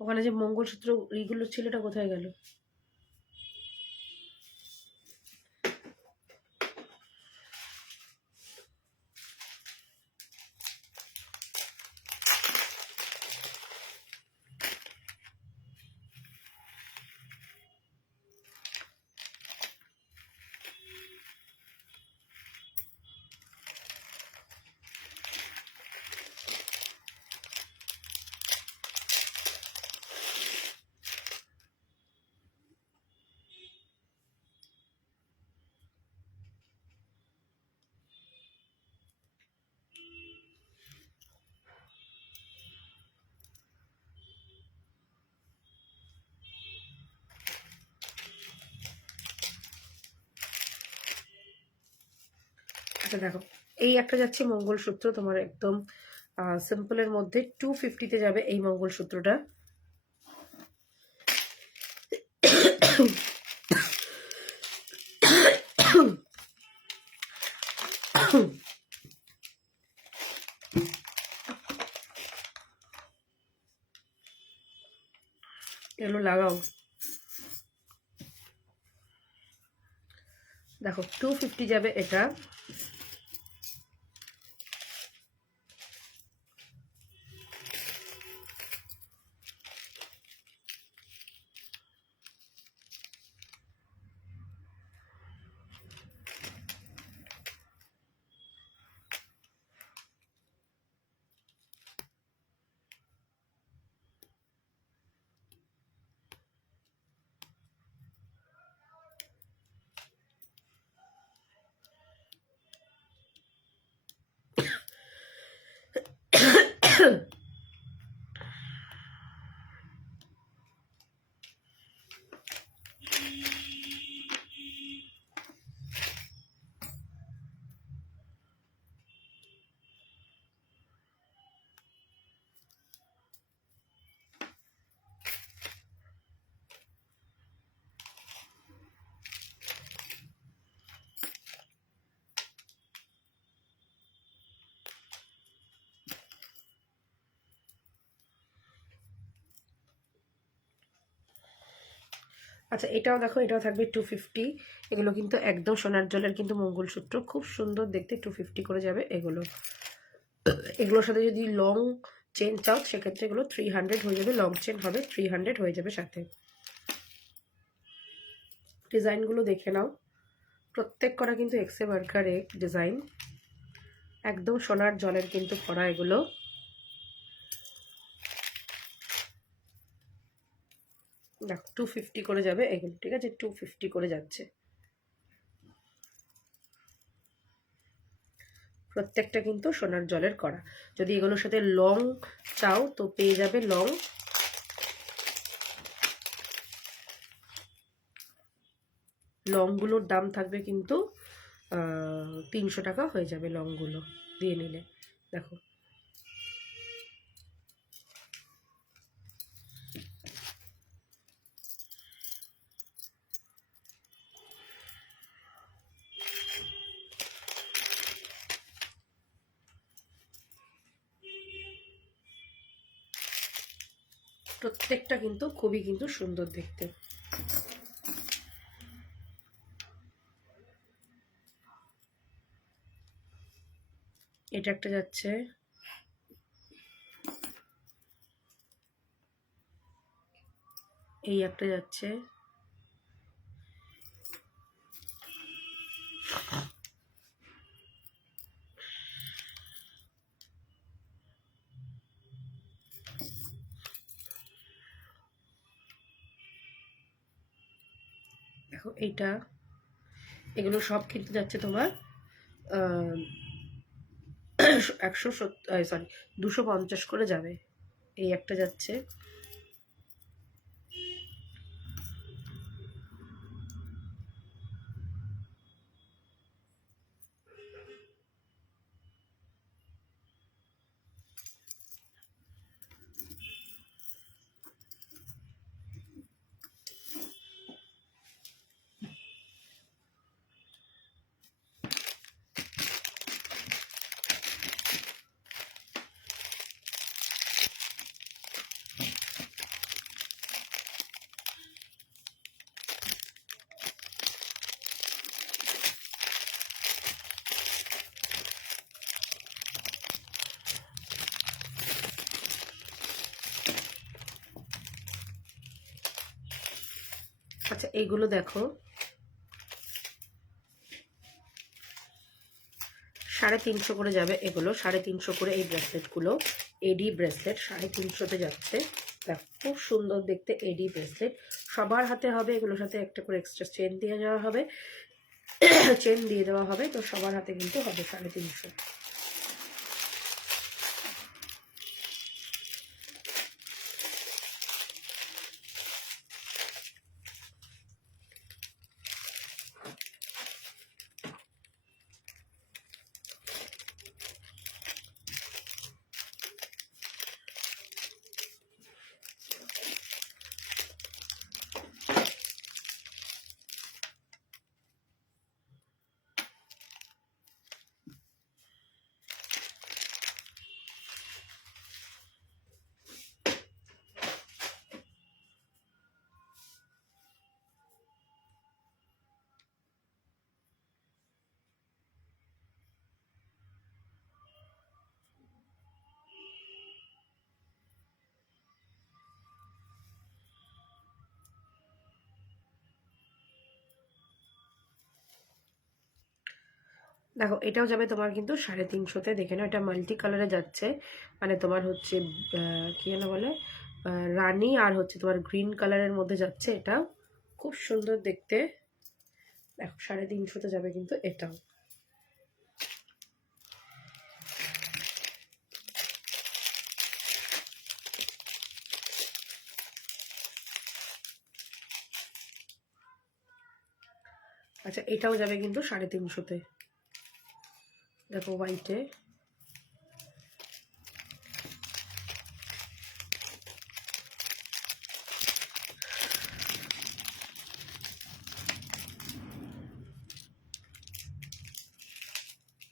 ওখানে যে মঙ্গলসূত্র এইগুলো ছিল, এটা কোথায় গেল? আচ্ছা দেখো, এই একটা যাচ্ছে মঙ্গলসূত্র তোমার একদম সিম্পলের মধ্যে, 250-তে যাবে এই মঙ্গলসূত্রটা। এগুলো লাগাও, দেখো 250 যাবে এটা। আচ্ছা, এটাও দেখো, এটাও থাকবে 250। এগুলো কিন্তু একদম সোনার জলের কিন্তু মঙ্গলসূত্র, খুব সুন্দর দেখতে, 250 করে যাবে এগুলো। এগুলোর সাথে যদি লং চেন চাও সেক্ষেত্রে এগুলো 300 হয়ে যাবে, লং চেন হবে 300 হয়ে যাবে সাথে। ডিজাইনগুলো দেখে নাও, প্রত্যেক করা কিন্তু এক্সে ওয়ার্কার এক ডিজাইন, একদম সোনার জলের কিন্তু করা এগুলো। দেখো 250 করে যাবে এগুলো, ঠিক আছে, 250 করে যাচ্ছে প্রত্যেকটা কিন্তু সোনার জলের করা। যদি এগুলোর সাথে লং চাও তো পেয়ে যাবে লং। লংগুলোর দাম থাকবে কিন্তু 300 টাকা হয়ে যাবে লংগুলো দিয়ে নিলে। দেখো প্রত্যেকটা কিন্তু খুবই কিন্তু সুন্দর দেখতে। এটা একটা যাচ্ছে, এই একটা যাচ্ছে, দেখো এইটা, এগুলো সব কিন্তু যাচ্ছে তোমার 250 করে যাবে। এই একটা যাচ্ছে, আচ্ছা এইগুলো দেখো 350 করে যাবে, এগুলো 350 করে। এই ব্রেসলেটগুলো এডি ব্রেসলেট 350-তে যাচ্ছে। দেখো খুব সুন্দর দেখতে এডি ব্রেসলেট, সবার হাতে হবে। এগুলোর সাথে একটা করে এক্সট্রা চেন দিয়ে যাওয়া হবে, চেন দিয়ে দেওয়া হবে, তো সবার হাতে কিন্তু হবে 350। দেখো এটাও যাবে তোমার কিন্তু 350-তে। দেখে নাও, এটা মাল্টি কালারে যাচ্ছে, মানে তোমার হচ্ছে কি যেন বলে, রানি আর হচ্ছে তোমার গ্রিন কালারের মধ্যে যাচ্ছে। এটাও খুব সুন্দর দেখতে। দেখো 350-তে যাবে কিন্তু এটাও। আচ্ছা এটাও যাবে কিন্তু 350-তে। দেখো হোয়াইটে,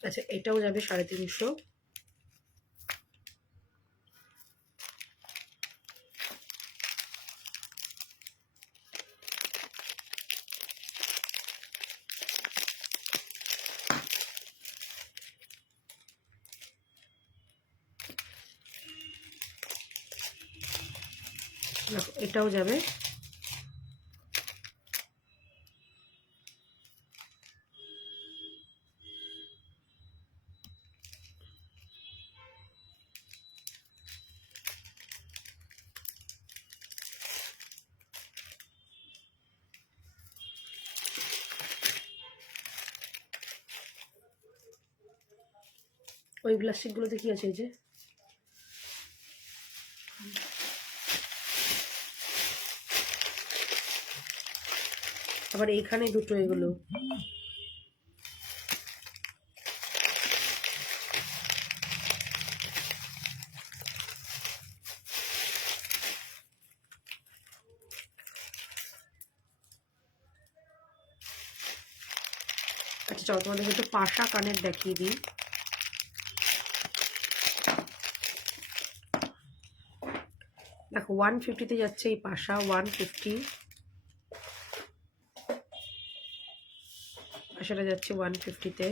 আচ্ছা এটাও যাবে 350। দেখো এটাও যাবে, ওই প্লাস্টিকগুলোতে কি আছে? এই যে আবার এইখানে দুটো এগুলো। আচ্ছা চলো তোমাদের একটু পাশা কানের দেখিয়ে দিই। দেখো 150-তে যাচ্ছে এই পাশা, 150। পাশাটা যাচ্ছে 150-তে।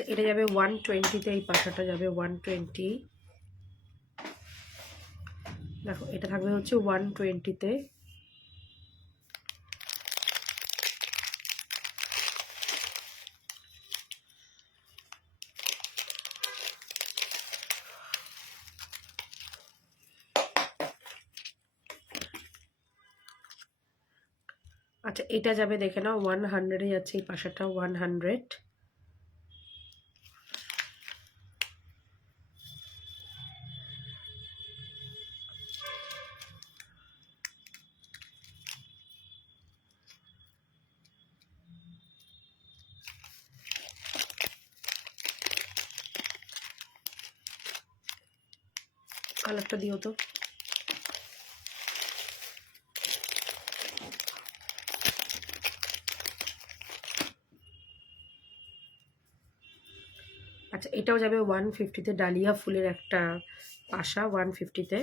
আচ্ছা এটা যাবে 120-তে, এই পাশাটা যাবে 120। দেখো এটা থাকবে হচ্ছে 120-তে। আচ্ছা এটা যাবে দেখে নাও 100-এ যাচ্ছে এই পাশাটা 100। কালারটা দিও তো। আচ্ছা এটাও যাবে 150-তে, ডালিয়া ফুলের একটা পাশা 150-তে।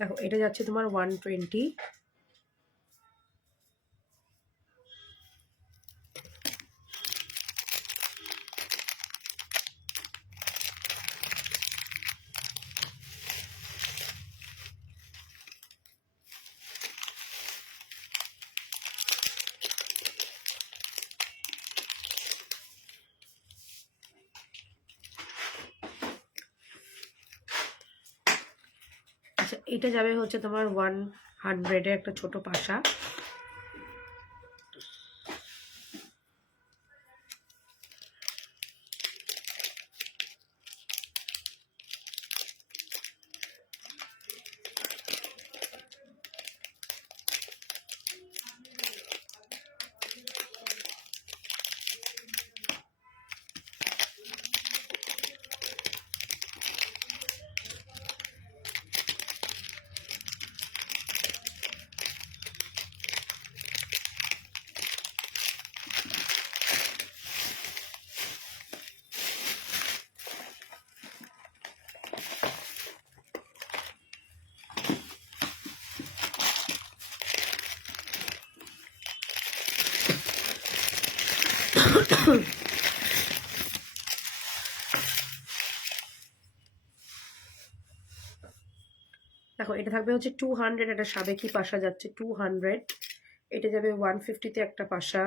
দেখো এটা যাচ্ছে তোমার 120। আচ্ছা এটা যাবে হচ্ছে তোমার 100-এ একটা ছোট পাশা। দেখো এটা থাকবে হচ্ছে 200, এটা সাবেকি পাশা যাচ্ছে 200। এটা যাবে 150-তে একটা পাশা।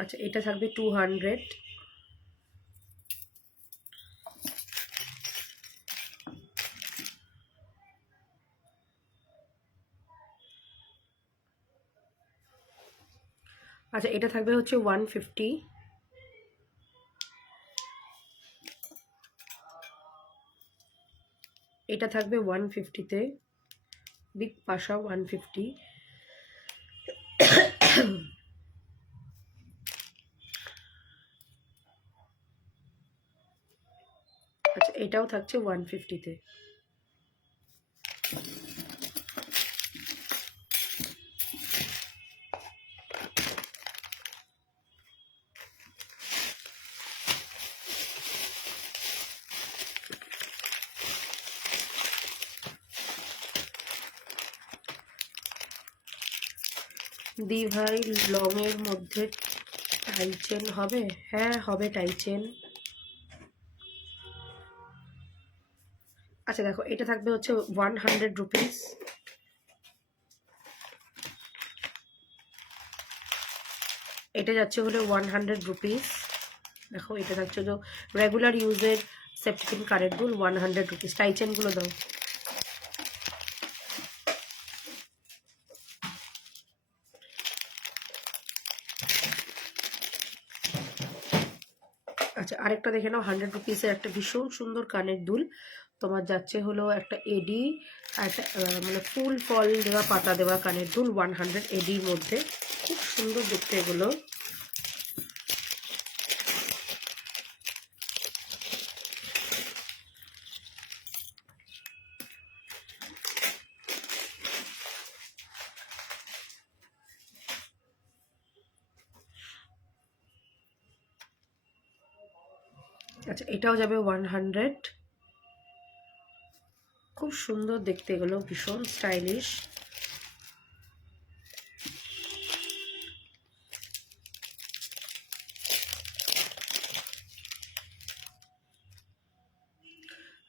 আচ্ছা এটা থাকবে 200। আচ্ছা এটা থাকবে হচ্ছে 150। এটা থাকবে 150-তে, বিগ পাশা 150। আচ্ছা এটাও থাকছে 150-তে। দি ভাই লং এর মধ্যে টাই চেন হবে? হ্যাঁ হবে টাই চেন। আচ্ছা দেখো এটা থাকবে হচ্ছে 100 রুপিস। এটা যাচ্ছে হলে 100 রুপিস। দেখো এটা থাকছে যে রেগুলার ইউজের সেপ্টিপিন কারেন্টগুলো 100 রুপিস। টাই চেনগুলো দাও। আচ্ছা, আরেকটা দেখে নাও 100 রুপিসের একটা ভীষণ সুন্দর কানের দুল। তোমার যাচ্ছে হলো একটা এডি আর একটা মানে ফুল ফল দেওয়া পাতা দেওয়া কানের দুল 100 এডির মধ্যে। খুব সুন্দর দেখতে এগুলো। আচ্ছা, এটাও যাবে 100। খুব সুন্দর দেখতে এগুলো, ভীষণ স্টাইলিশ।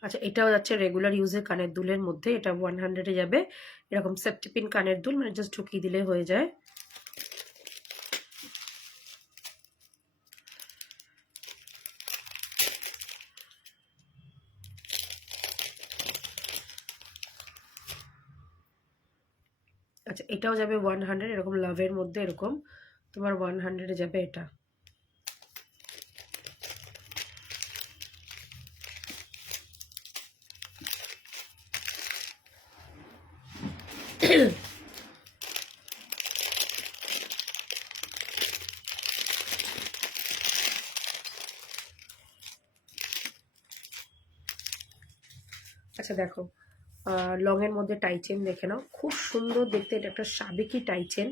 আচ্ছা, এটাও যাচ্ছে রেগুলার ইউজের কানের দুলের মধ্যে, এটা 100-এ যাবে। এরকম সেফটি পিন কানের দুল, মানে জাস্ট ঢুকিয়ে দিলে হয়ে যায়। আচ্ছা, এটাও যাবে 100, এরকম লাভের মধ্যে, এরকম তোমার 100-এ যাবে এটা। আচ্ছা দেখো, লং এর মধ্যে টাইচেন দেখে নাও, খুব সুন্দর দেখতে। এটা একটা সাবেকি টাইচেন,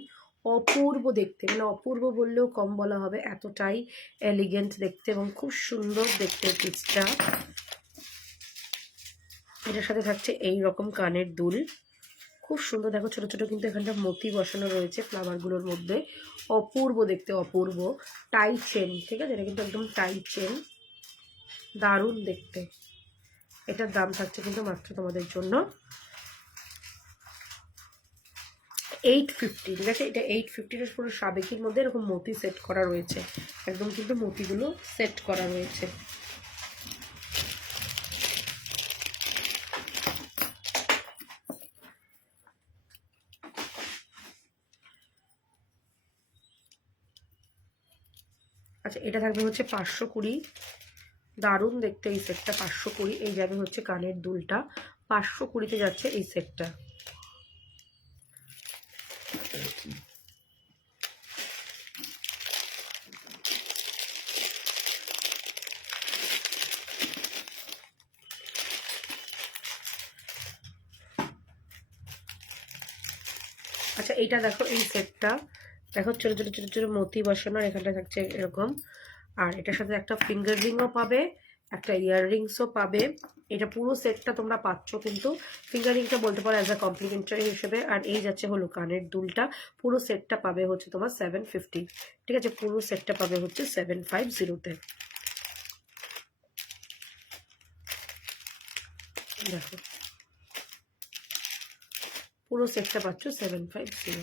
অপূর্ব দেখতে, মানে অপূর্ব বললেও কম বলা হবে, এতটাই এলিগেন্ট দেখতে এবং খুব সুন্দর দেখতে পিসটা। এটার সাথে থাকছে এই রকম কানের দুল, খুব সুন্দর। দেখো ছোট ছোট কিন্তু এখানটা মতি বসানো রয়েছে ফ্লাওয়ারগুলোর মধ্যে, অপূর্ব দেখতে, অপূর্ব। টাই চেন, ঠিক আছে, এটা কিন্তু একদম টাই চেন, দারুণ দেখতে। এটার দাম থাকছে কিন্তু মাত্র তোমাদের জন্য 850, ঠিক আছে। এটা 850 পুরো সাবেকির মধ্যে এরকম মতি সেট করা রয়েছে, একদম কিন্তু মতিগুলো সেট করা রয়েছে। আচ্ছা, এটা থাকবে হচ্ছে 520, দারুণ দেখতে এই সেটটা, 520। এই যাবে হচ্ছে কানের দুলটা, 520-তে যাচ্ছে এই সেটটা। আচ্ছা, এইটা দেখো, এই সেটটা দেখো, ছোট ছোট ছোট ছোট মতি বসানো, এখানটা থাকছে এরকম। আর এটার সাথে একটা ফিঙ্গার রিংও পাবে, একটা ইয়াররিংসও পাবে। এটা পুরো সেটটা তোমরা পাচ্ছ কিন্তু, ফিঙ্গার রিংটা বলতে পারো অ্যাজ আ কমপ্লিমেন্টারি হিসেবে। আর এই যাচ্ছে হলো কানের দুলটা, পুরো সেটটা পাবে হচ্ছে তোমার 750, ঠিক আছে। পুরো সেটটা পাবে হচ্ছে 750-তে। দেখো, পুরো সেটটা পাচ্ছ 750।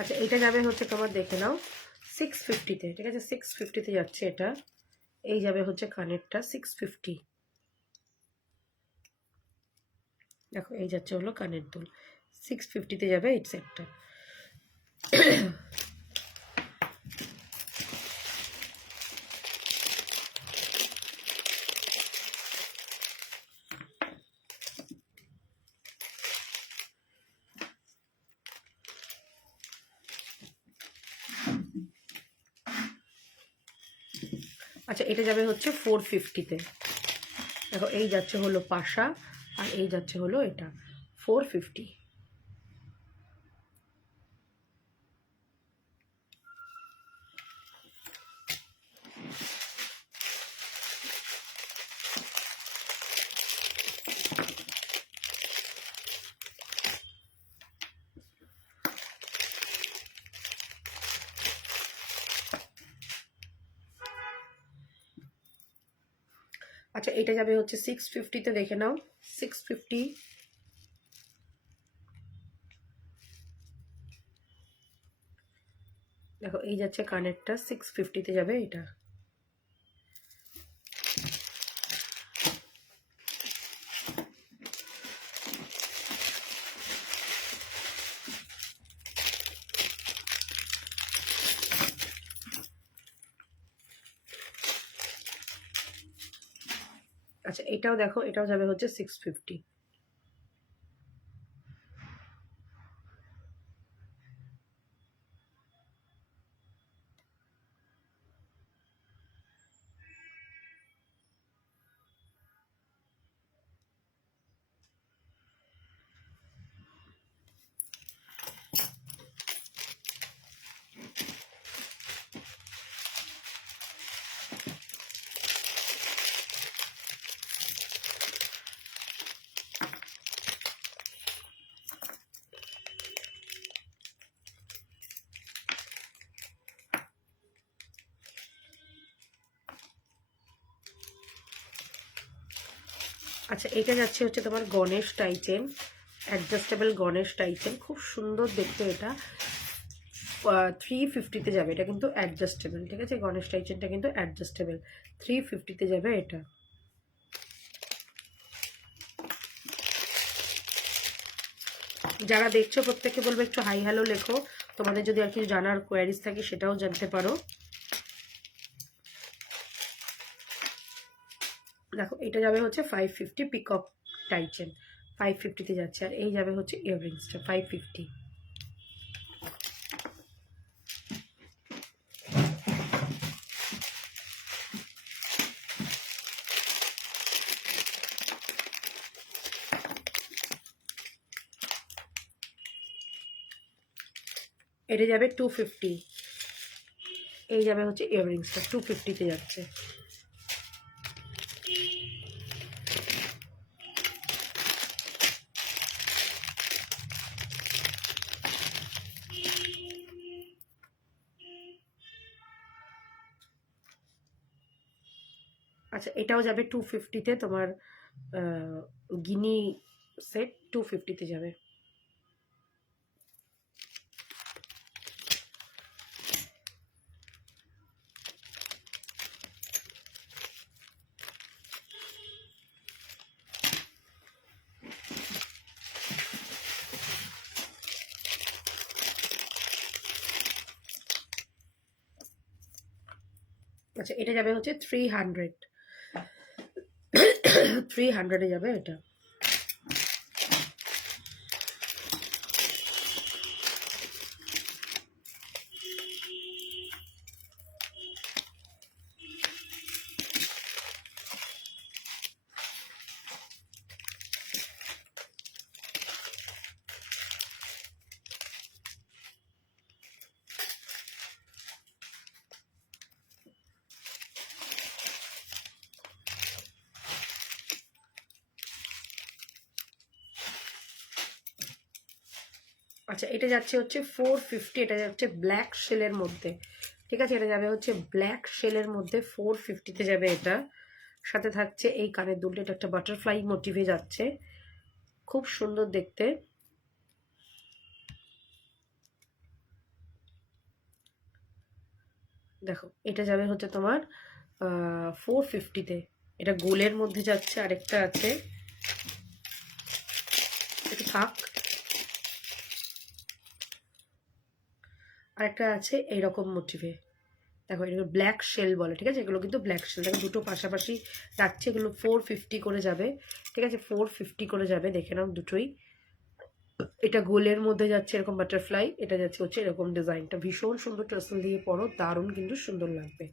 আচ্ছা, এটা যাবে হচ্ছে তোমার, দেখে নাও, 650-তে, ঠিক আছে। 650-তে যাচ্ছে এটা। এই যাবে হচ্ছে কানেরটা 650। দেখো, এই যাচ্ছে হলো কানের দুল, 650-তে যাবে এই সেটটা। আচ্ছা, এটা যাবে হচ্ছে 450-তে। দেখো, এই যাচ্ছে হলো পাশা, আর এই যাচ্ছে হলো এটা 450। আচ্ছা, এটা যাবে হচ্ছে 650-তে, দেখে নাও, 650। দেখো এই যাচ্ছে কানেরটা, 650-তে যাবে এটা। আচ্ছা এটাও দেখো, এটাও যাবে হচ্ছে 650। আচ্ছা এটা যাচ্ছে হচ্ছে তোমার গণেশ টাইচেন, অ্যাডজাস্টেবল গণেশ টাইচেন, খুব সুন্দর দেখতে এটা। 350-তে যাবে এটা, কিন্তু অ্যাডজাস্টেবল, ঠিক আছে? গণেশ টাইচেনটা কিন্তু অ্যাডজাস্টেবল, 350-তে যাবে এটা। যারা দেখছো প্রত্যেককে বলবো একটু হাই হ্যালো লেখো, তোমাদের যদি আর কিছু জানার কোয়ারিজ থাকে সেটাও জানতে পারো। দেখো এটা যাবে হচ্ছে 550 পিকক টাইচেন, 550-তে যাচ্ছে। আর এই যাবে হচ্ছে ইয়াররিংসটা 550। এটা যাবে 250। এই যাবে হচ্ছে ইয়াররিংসটা 250-তে যাচ্ছে। আচ্ছা এটাও যাবে 250-তে, তোমার গিনি সেট 250-তে যাবে। আচ্ছা এটা যাবে হচ্ছে 300, 300-এ যাবে এটা। আচ্ছা এটা যাচ্ছে হচ্ছে 450, এটা যাচ্ছে ব্ল্যাক শেলের মধ্যে, ঠিক আছে? এটা যাবে হচ্ছে ব্ল্যাক শেলের মধ্যে, 450-তে যাবে এটা। সাথে থাকছে এই কানের দুলটা, এটা একটা বাটারফ্লাই মোটিভে যাচ্ছে, খুব সুন্দর দেখতে। দেখো এটা যাবে হচ্ছে তোমার 450-তে, এটা গোলের মধ্যে যাচ্ছে। আরেকটা আছে, একটু থাক, আরেকটা আছে এইরকম মোটিভে। দেখো এগুলো ব্ল্যাক শেল বলে, ঠিক আছে? এগুলো কিন্তু ব্ল্যাক শেল, দেখো দুটো পাশাপাশি রাখছে, এগুলো 450 করে যাবে, ঠিক আছে? 450 করে যাবে, দেখে নাও দুটোই। এটা গোলের মধ্যে যাচ্ছে এরকম বাটারফ্লাই, এটা যাচ্ছে হচ্ছে এরকম ডিজাইনটা, ভীষণ সুন্দর। টার্সেল দিয়ে পরো, দারুণ কিন্তু সুন্দর লাগবে।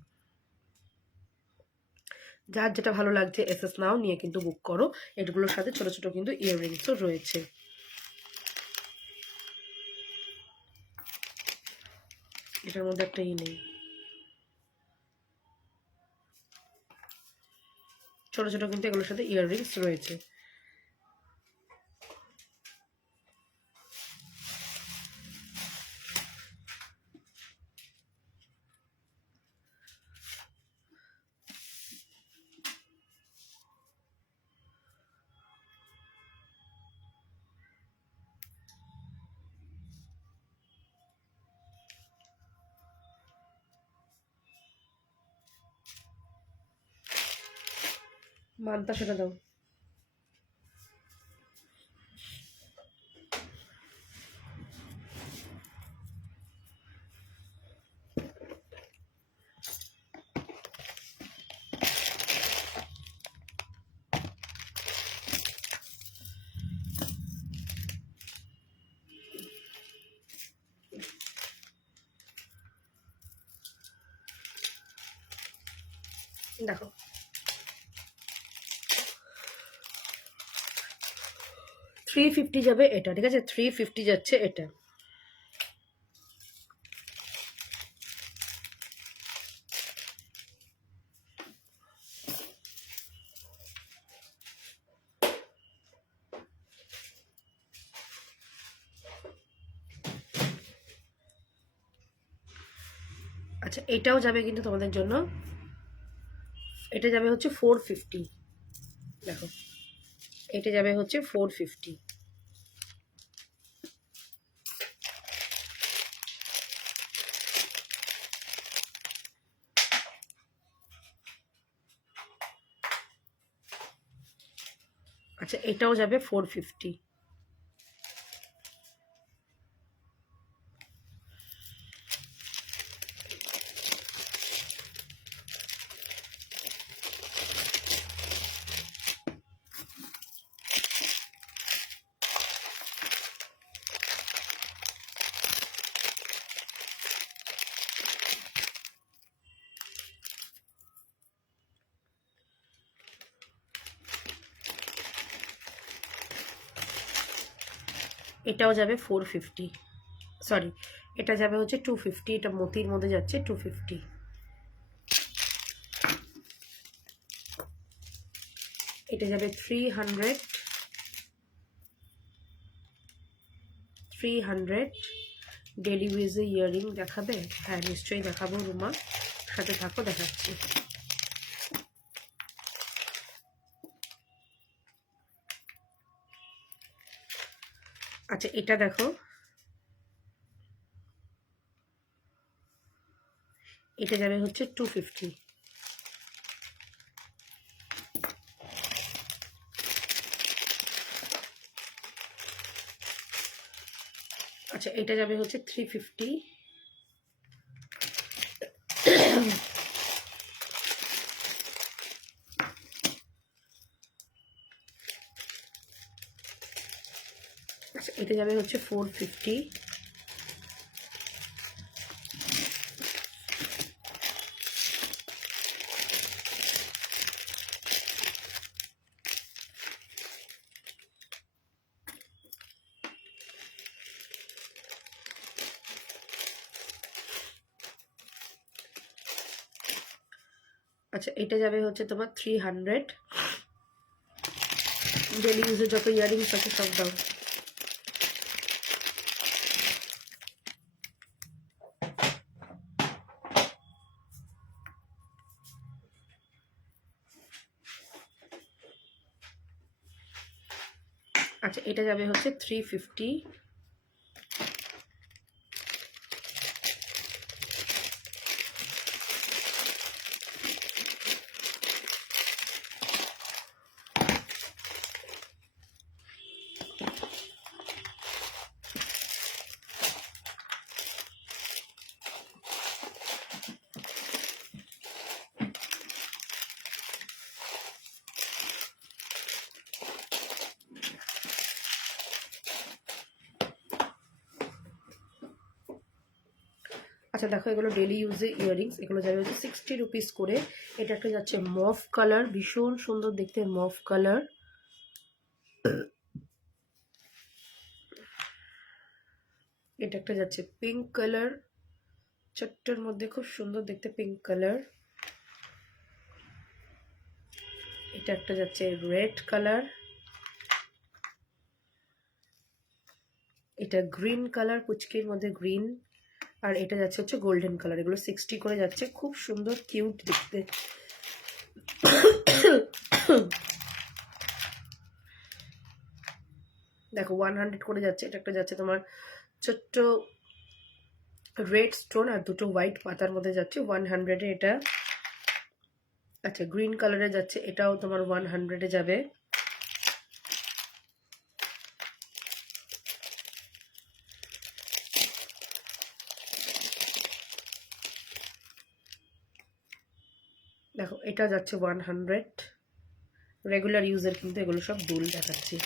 যার যেটা ভালো লাগছে এসএস নাও নিয়ে কিন্তু বুক করো। এগুলোর সাথে ছোট ছোট কিন্তু ইয়াররিংসও রয়েছে। এটার মধ্যে একটা নেই, ছোট ছোট কিন্তু এগুলোর সাথে ইয়াররিংস রয়েছে। মানতা সেটা দাও। দেখো 350 যাবে এটা, ঠিক আছে, 350 যাচ্ছে এটা। আচ্ছা এটাও যাবে কিন্তু তোমাদের জন্য, এটা যাবে হচ্ছে 450। দেখো এটা যাবে হচ্ছে 450। আচ্ছা এটাও যাবে 450। এটাও যাবে 450, সরি এটা যাবে হচ্ছে 250, এটা মতির মধ্যে যাচ্ছে 250। এটা যাবে 300, 300। ডেলি উইজে ইয়াররিং দেখাবে? হ্যাঁ নিশ্চয়ই দেখাবো রুমা, সাথে থাকো দেখাচ্ছি। আচ্ছা এটা দেখো, এটা যাবে হচ্ছে 250। আচ্ছা এটা যাবে হচ্ছে 350। আচ্ছা এটা যাবে হচ্ছে 450। আচ্ছা এটা যাবে হচ্ছে তোমার 300। ডেলি ইউজের যত ইয়াররিংস আছে সব দাও। আচ্ছা এটা যাবে হচ্ছে 350। আচ্ছা দেখো এগুলো ডেলি ইউজে ইয়াররিংস, এগুলো যাবে হচ্ছে 60 রুপিস করে। এটা একটা যাচ্ছে মফ কালার, ভীষণ সুন্দর দেখতে মফ কালার। এটা একটা যাচ্ছে পিঙ্ক কালার, ছোট্টর মধ্যে খুব সুন্দর দেখতে পিঙ্ক কালার। এটা একটা যাচ্ছে রেড কালার, এটা গ্রিন কালার, কুচকির মধ্যে গ্রিন। আর এটা যাচ্ছে হচ্ছে গোল্ডেন কালার। এগুলো 60 করে যাচ্ছে, খুব সুন্দর কিউট দেখতে। দেখো 100 করে যাচ্ছে। এটা একটা যাচ্ছে তোমার ছোট্ট রেড স্টোন আর দুটো হোয়াইট পাতার মধ্যে যাচ্ছে 100-এ। এটা আচ্ছা গ্রিন কালারে যাচ্ছে, এটাও তোমার 100-এ যাবে। দেখো এটা যাচ্ছে 100, রেগুলার ইউজের কিন্তু এগুলো সব দুল দেখাচ্ছি।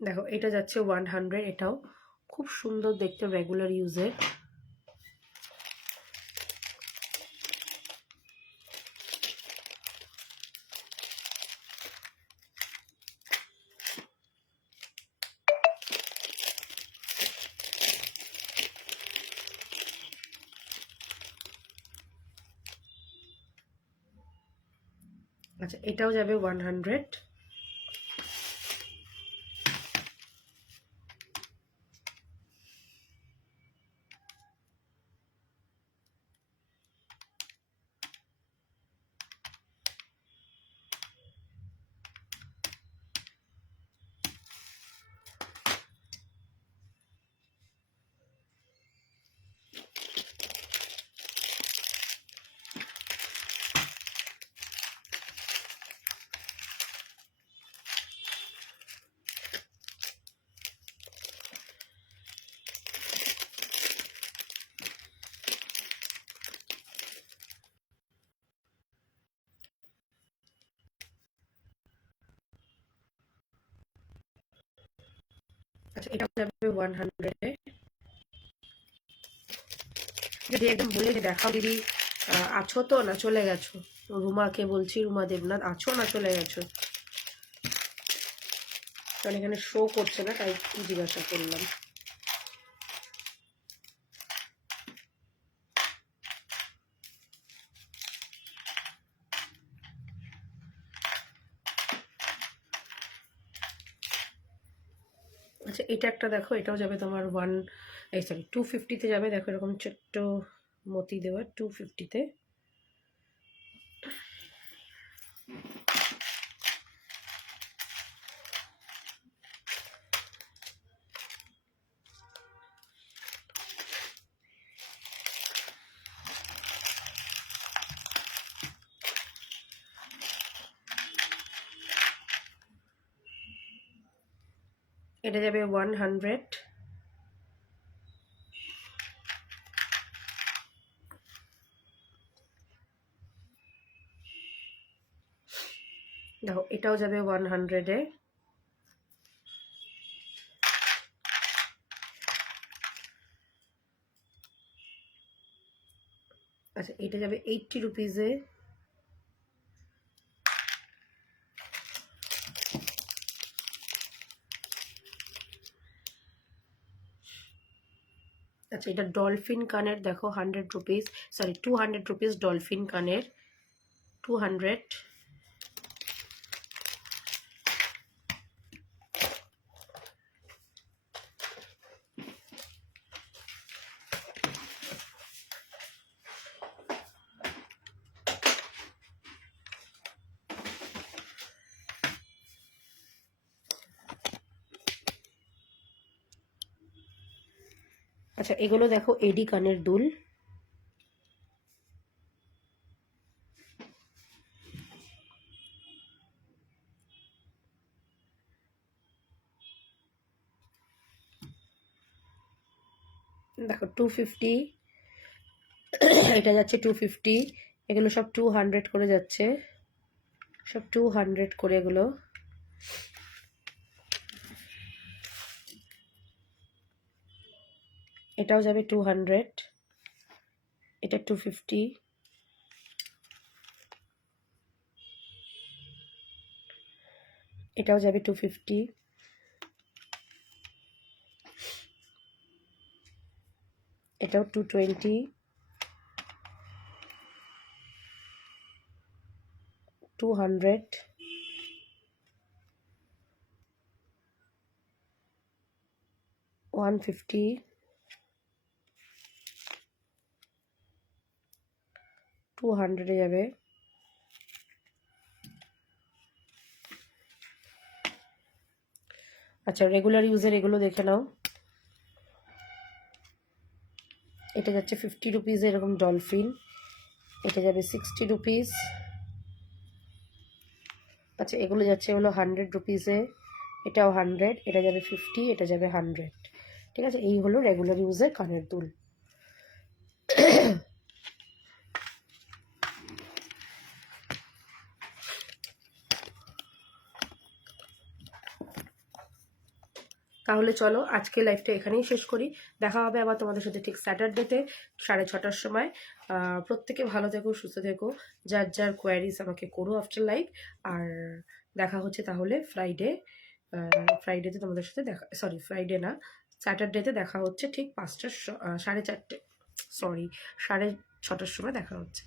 দেখো এটা যাচ্ছে 100, এটাও খুব সুন্দর দেখতে, রেগুলার ইউজের। আচ্ছা এটাও যাবে 100। আচ্ছা এটাও যাবে 100-এ। যদি একদম বলে যে দেখাও দিদি, আছো তো না চলে গেছো? রুমাকে বলছি, রুমা দেবনাথ, আছো না চলে গেছো? কারণ এখানে শো করছে না, তাই জিজ্ঞাসা করলাম। আচ্ছা এটা একটা দেখো, এটাও যাবে তোমার 250-তে যাবে। দেখো এরকম ছোট্ট মতি দেওয়া 250-তে। এটা যাবে 100। দেখো এটাও যাবে 100-এ। আচ্ছা এটা যাবে 80 রুপিজে। আচ্ছা এটা ডলফিন কানের, দেখো 100 রুপিস, সরি 200 রুপিস ডলফিন কানের, 200। আচ্ছা এগুলো দেখো এডি কানের দুল। দেখো 250, এটা যাচ্ছে 250। এগুলো সব 200 করে যাচ্ছে, সব 200 করে এগুলো। এটাও যাবে 200, এটা 250। এটাও যাবে 250। এটাও 220, 200, 150, 200-এ যাবে। আচ্ছা, রেগুলার ইউজের এগুলো দেখে নাও। এটা যাচ্ছে 50 রুপিস, এরকম ডলফিন। এটা যাবে 60 রুপিস। আচ্ছা, এগুলো যাচ্ছে হলো 100 রুপিসে। এটাও 100, এটা যাবে 50, এটা যাবে 100। ঠিক আছে, এই হলো রেগুলার ইউজের কানের দুল। তাহলে চলো আজকে লাইভটা এখানেই শেষ করি। দেখা হবে আবার তোমাদের সাথে ঠিক স্যাটারডেতে 6:30টার সময়। প্রত্যেকে ভালো থেকো, সুস্থ থেকো। যার যার কোয়ারিজ আমাকে করো আফটার লাইভ। আর দেখা হচ্ছে তাহলে ফ্রাইডেতে তোমাদের সাথে দেখা, সরি ফ্রাইডে না, স্যাটারডেতে দেখা হচ্ছে ঠিক 5টা 4:30, সরি 6:30টার সময় দেখা হচ্ছে।